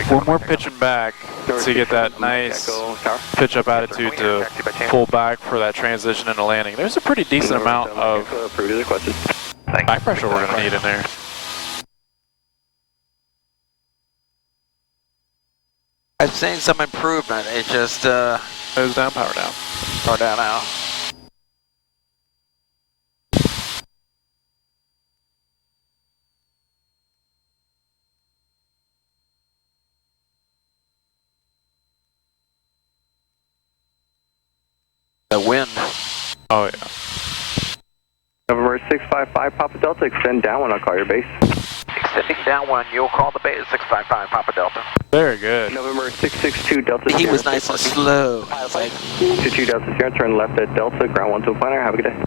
When we're pitching back to get that nice pitch up attitude to pull back for that transition into landing, there's a pretty decent amount of back pressure we're going to need in there. I've seen some improvement. It just nose down, power down. Power down now. The wind. Oh yeah. November 655 Papa Delta, extend down one, I'll call your base. Extending down one, you'll call the base 655 Papa Delta. Very good. November 662 Delta. He was nice and slow. 22 Delta Sierra, turn left at Delta, ground 1 to a planner, have a good day.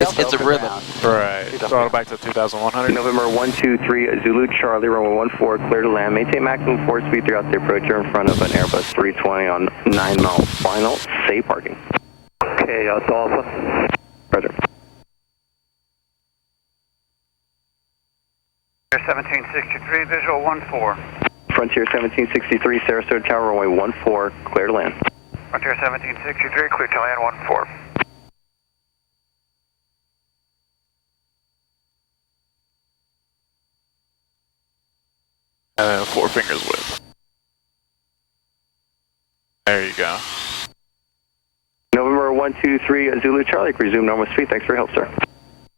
It's a rhythm. Right. Throttle back to 2,100. November 123 Zulu Charlie, runway 14, clear to land. Maintain maximum forward speed throughout the approach. You're in front of an Airbus 320 on 9 mile final. Safe parking. Okay, Dolphin. Roger. 1763, visual 14. Frontier 1763, Sarasota Tower, runway 14, clear to land. Frontier 1763, clear to land 14. Four fingers width. There you go. November 123 Zulu Charlie, resume normal speed. Thanks for your help, sir.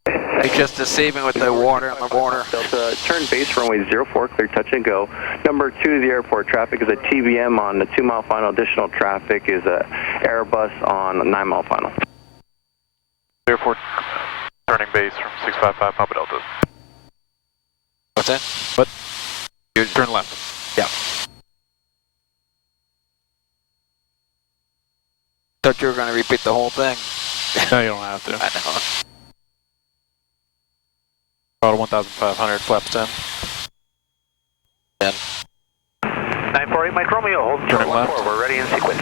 Hey, just deceiving with the water on the water. Delta, turn base runway 04, clear touch and go. Number 2, the airport traffic is a TBM on the 2 mile final. Additional traffic is a Airbus on 9 mile final. Airport turning base from 655 Papa Delta. What's that? What? You turn left. Yeah. Thought you were going to repeat the whole thing. No, you don't have to. I know. About 1,500, flaps 10. 10. 948 Mike Romeo, hold short 14, we're ready in sequence.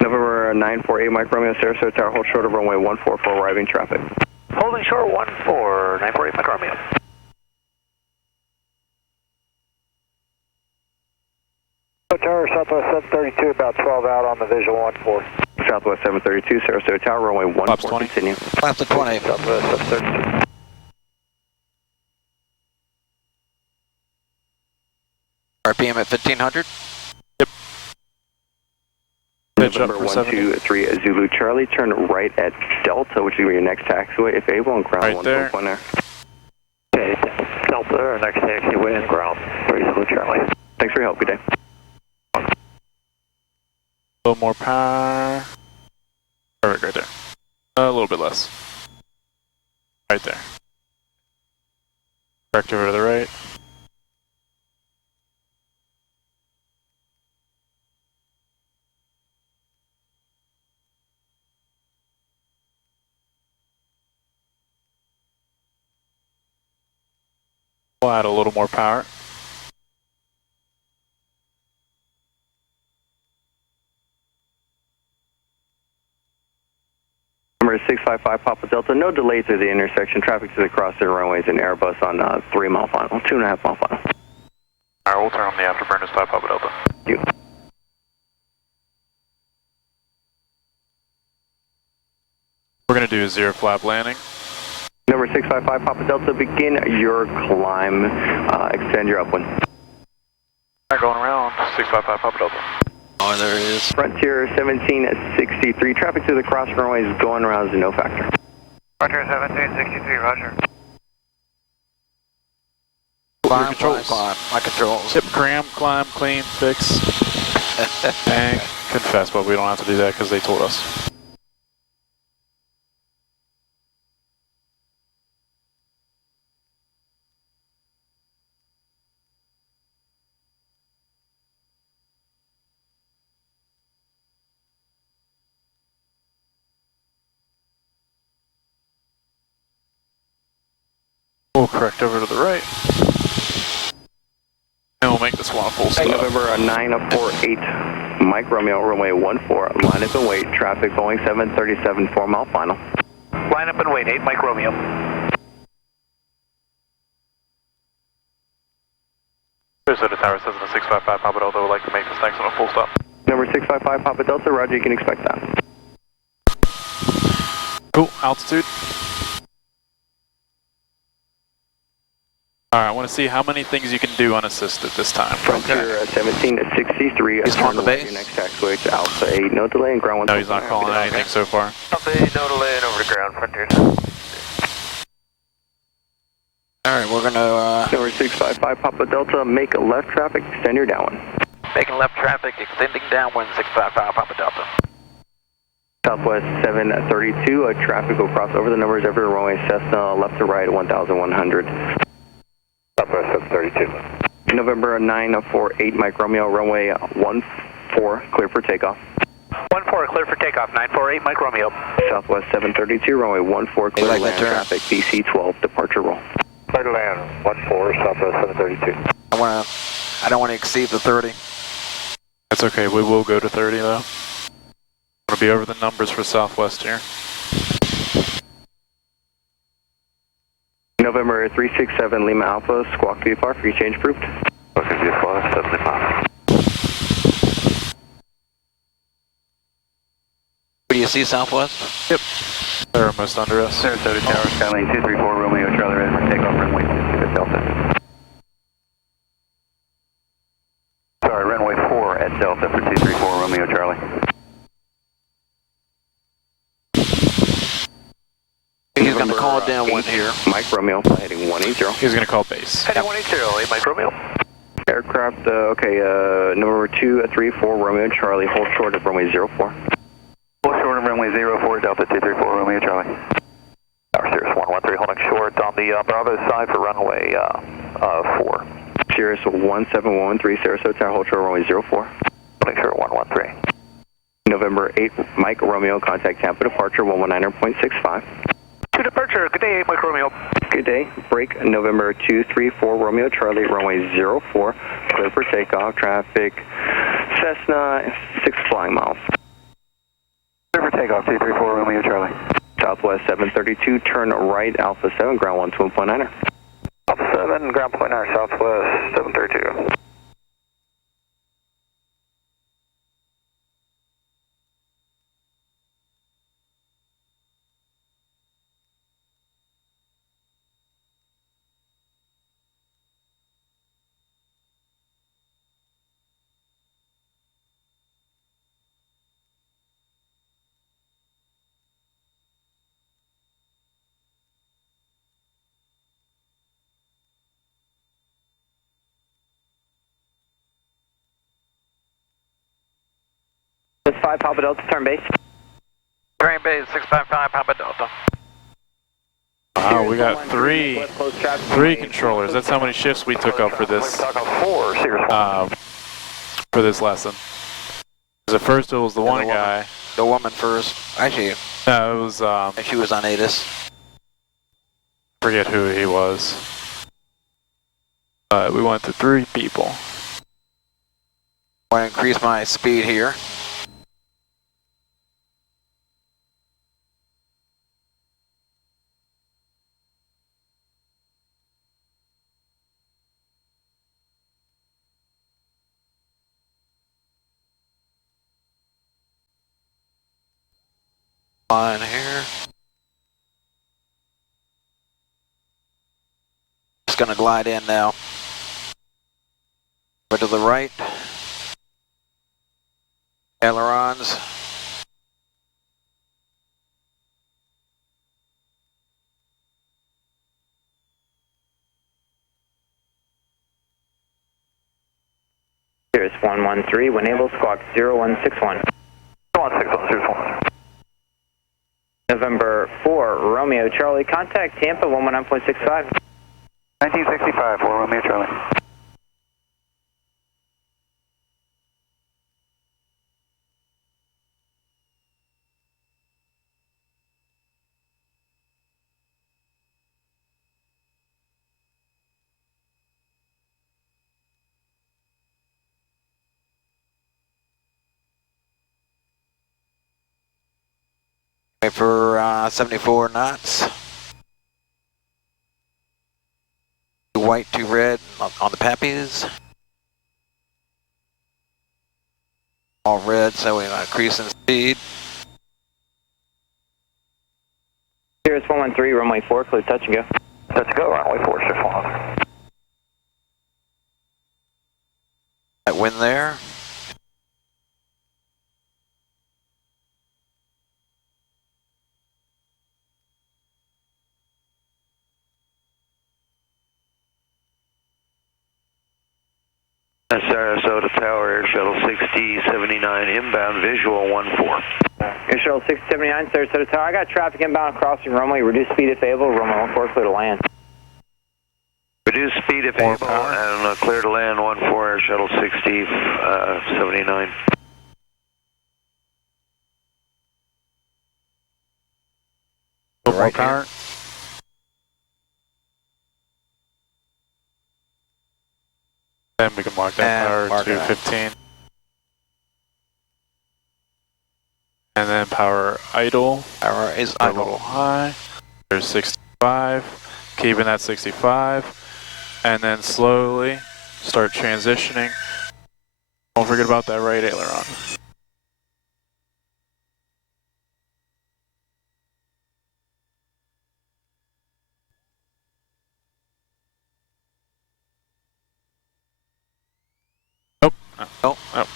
November 948 Mike Romeo, Sarasota Tower, hold short of runway 14 for arriving traffic. Holding short 14, 948 Mike Romeo. Tower, Southwest 732, about 12 out on the visual 14. Southwest 732, Sarasota Tower, runway 14, continue. Flaps to 20. Southwest 732. RPM at 1,500. Yep. November 123 Zulu Charlie, turn right at Delta, which is your next taxiway, if able, and ground right there. 1 there. Okay, Delta, our next taxiway and ground, 3 Zulu Charlie. Thanks for your help, good day. A little more power. Perfect, right there. A little bit less. Right there. Correct over to the right. We'll add a little more power. Number 655 Papa Delta, no delay through the intersection. Traffic to the crossing runways and Airbus on 3 mile final, 2.5 mile final. Alright, we'll turn on the afterburners 5 Papa Delta. Thank you. We're going to do a 0 flap landing. Number 655 Papa Delta, begin your climb. Extend your upwind. Going around 655 Papa Delta. Oh, there it is. Frontier 1763, traffic to the cross runways going around is a no factor. Frontier 1763, roger. Climb, my controls. Yep, climb, clean, fix, and confess, but we don't have to do that because they told us. We'll correct over to the right. And we'll make this one a full stop. November 948, Mike Romeo, runway 14, line up and wait. Traffic Boeing 737, 4 mile final. Line up and wait, 8 Mike Romeo. Sarasota Tower says in the 655 Papa Delta would like to make this next one a full stop. Number 655 Papa Delta, roger, you can expect that. Cool, altitude. Alright, I want to see how many things you can do unassisted this time. Frontier 1763, he's on the base. Your next taxiway to Alpha 8, no delay in ground 1. No, he's not calling anything so far. Alpha 8, no delay and over to ground, Frontier. Alright, we're going to... Number 655 Papa Delta, make left traffic, extend your downwind. Making left traffic, extending downwind, 655 Papa Delta. Southwest 732, traffic will cross over the numbers every runway, Cessna left to right, 1,100. Southwest 732. November 948 Mike Romeo, runway 14, clear for takeoff. 14, clear for takeoff, 948, Mike Romeo. Southwest 732, runway 14, clear to land traffic, BC 12, departure roll. Clear to land, 14, Southwest 732. I don't want to exceed the 30. That's okay, we will go to 30 though. We'll be over the numbers for Southwest here. November 367 Lima Alpha, squawk VFR, free change approved. Okay, VFR, 7 Lima. What do you see, Southwest? Yep. They're almost under us. Sarasota Tower, Skylane 234, Romeo Charlie, ready for takeoff, runway 26 Delta. Sorry, runway 4 at Delta for 234, Romeo Charlie. He's going to call it down one here. Mike Romeo, heading 180. He's going to call base. Heading 180, Mike Romeo. Aircraft, number 234 Romeo Charlie, hold short of runway 04. Hold short of runway 04, Delta 234, Romeo Charlie. Tower Cirrus 113, holding short on the Bravo side for runway 4. Cirrus 17113, Sarasota Tower, hold short runway 04. Holding short 113. November 8, Mike Romeo, contact Tampa departure 119.65. To departure, good day, Mike Romeo. Good day, break November 234 Romeo Charlie, runway 04, clear for takeoff, traffic, Cessna, 6 flying miles. Clear for takeoff, 234 Romeo Charlie. Southwest 732, turn right, Alpha 7, ground 12.9er. Alpha 7, ground point 9, Southwest 732. That's 5 Papa Delta, turn base. Turn base, 655 Papa Delta. Wow, we got three controllers. That's how many shifts we took up for this lesson. At first it was the one guy. The woman first. Actually, No, it was she was on ATIS. Forget who he was. We went to 3 people. I want to increase my speed here. Line here. Just gonna glide in now. Over to the right. Ailerons. Cirrus 113, when able, squawk 0161. 0161, Cirrus 113. November 4, Romeo Charlie, contact Tampa 119.65. 1965 for Romeo Charlie. Wait for 74 knots. 2 white, 2 red on the pappies. All red, so we increase in speed. Cirrus 113, runway 4, clear touch and go. Touch and go, runway 4, Cirrus 113. That wind there. Sarasota Tower, Air Shuttle 6079, inbound, visual 14. Air Shuttle 679, Sarasota Tower. I got traffic inbound crossing runway. Reduce speed if able. Runway 14, clear to land. Reduce speed if able, and clear to land 14, Air Shuttle 6079. Put more right power. Then we can mark that power mark to it out. 15. And then power idle. Power is A little idle. high. There's 65. Keeping that 65. And then slowly start transitioning. Don't forget about that right aileron. Nope. Nope. Nope.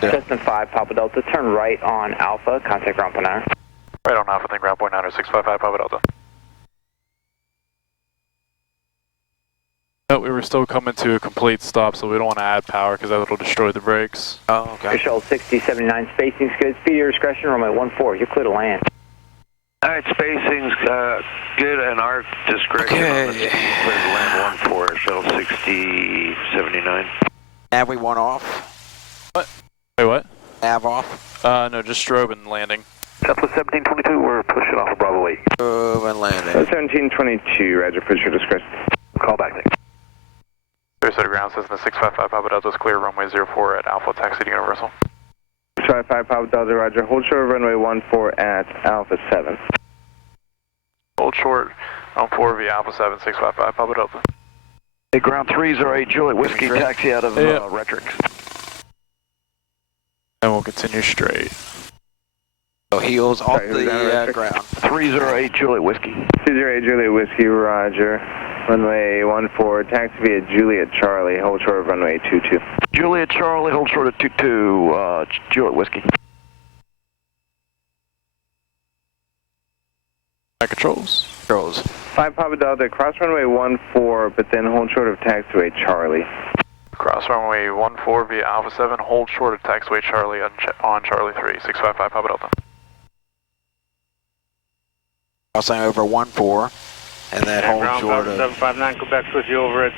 Cessna 5, Papa Delta, turn right on Alpha, contact ground point 9. Right on Alpha, then ground point 9 or 655 Papa Delta. No, we were still coming to a complete stop, so we don't want to add power because that will destroy the brakes. Oh, okay. Control 6079, spacing's good. Speed of your discretion, runway 14, you're clear to land. All right, spacing's good, and our discretion on the clear to land 14, shuttle 6079. Nav we want off. What? Wait, what? Nav off. No, just strobe and landing. Southwest 1722, we're pushing off of Bravo 8. Strobe and landing. 1722, Roger, push your discretion. Call back, thanks. Clear to ground, Cessna 655 Papa Delta is clear, runway 04 at Alpha, taxi to Universal. 655 Papa Delta, Roger, hold short runway 14 at Alpha 7. Hold short on 4 via Alpha 7, 655 Papa Delta. Hey, ground 308 Juliet Whiskey, taxi out of Retrix. And we'll continue straight. So heels off the ground. 308 Juliet Whiskey. 208 Juliet Whiskey, Roger. Runway 14, taxi via Juliet Charlie, hold short of runway 22. Juliet Charlie, hold short of 22, Juliet Whiskey. Controls. Controls. 5 Papa Delta, cross runway 14, but then hold short of taxiway Charlie. Cross runway 14 via Alpha 7, hold short of taxiway Charlie on Charlie 3, 655 Papa Delta. Crossing over 14, and then hold short of... 759, Quebec, switch you over at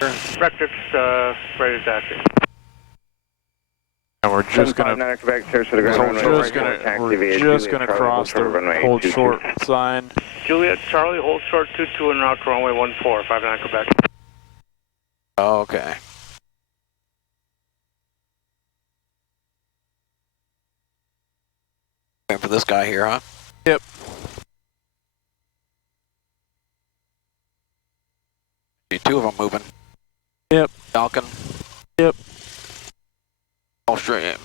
Rectrix, ready to taxi. And we're just gonna cross the hold short sign. Juliet Charlie, hold short 22 and out to runway 14, 59 Quebec. Oh, okay. Waiting for this guy here, huh? Yep. See two of them moving. Yep. Falcon. Yep. Gulfstream.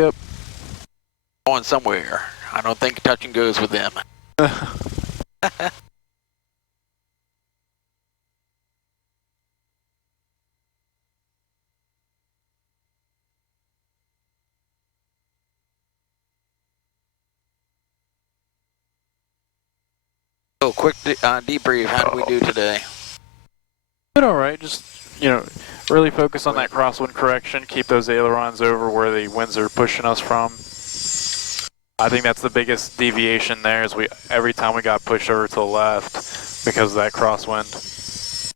Yep. Going somewhere. I don't think touch and goes with them. So quick debrief. How did we do today? Did all right. Just, you know, really focus on that crosswind correction. Keep those ailerons over where the winds are pushing us from. I think that's the biggest deviation there is every time we got pushed over to the left because of that crosswind.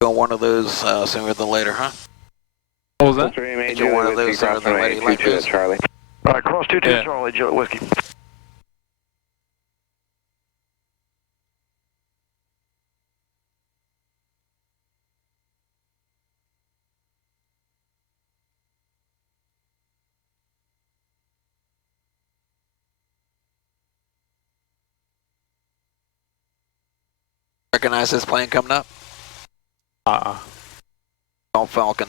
Go one of those sooner than later, huh? What was that? Did you one of those sooner than later like this? Charlie. All right, cross 22 Charlie, Juliet Whiskey. Recognize this plane coming up? Called Falcon.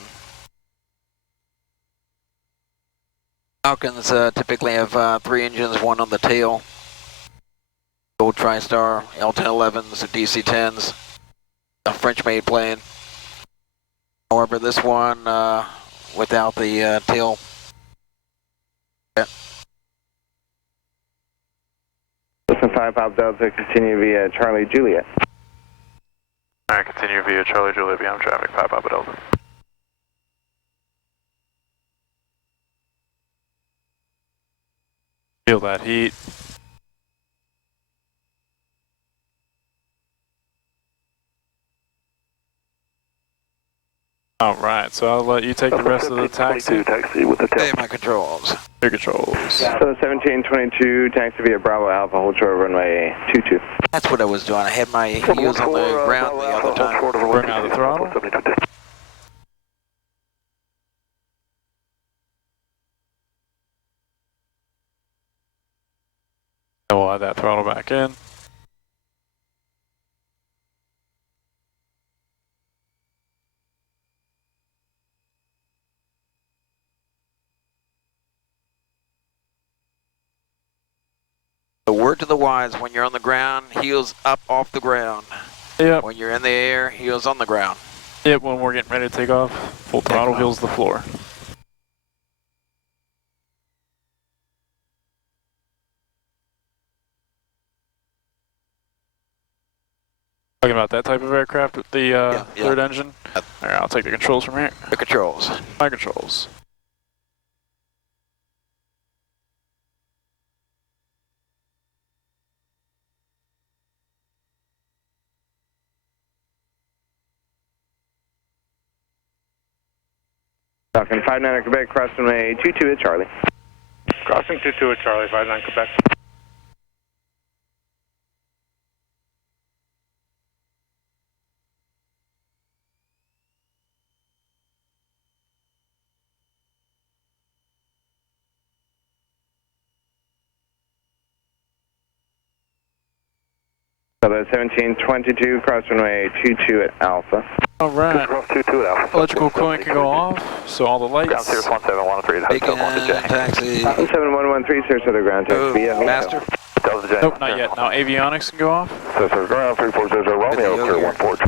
Falcons typically have 3 engines, 1 on the tail. Old TriStar, L1011s, DC-10s, a French-made plane. However, this one without the tail. Listen 5 Pop Delta, continue via Charlie Juliet. Alright, continue via Charlie Juliet beyond traffic, 5 Papa Delta. Feel that heat. Alright, so I'll let you take the rest of the taxi. Taxi with the Hey, my controls. Your controls. So 1722, taxi via Bravo Alpha, hold short runway 22. That's what I was doing. I had my heels on the ground the other time. Bring out the throttle. And we'll add that throttle back in. The word to the wise, when you're on the ground, heels up off the ground. Yep. When you're in the air, heels on the ground. Yep, when we're getting ready to take off, full throttle, heels the floor. Talking about that type of aircraft with the third engine? Alright, I'll take the controls from here. The controls. My controls. Falcon 59 Quebec, cross runway 22 at Charlie. Crossing 22 at Charlie, 59 Quebec. So 1722, cross runway 22 at Alpha. Alright. Cross 22 at Alpha. Electrical cooling can go off, so all the lights. Ground Cirrus 1713, Bacon, taxi. 7113, Cirrus Other ground taxi via Master. Nope, not yet. Now avionics can go off. This is ground 340 Romeo, clear 14.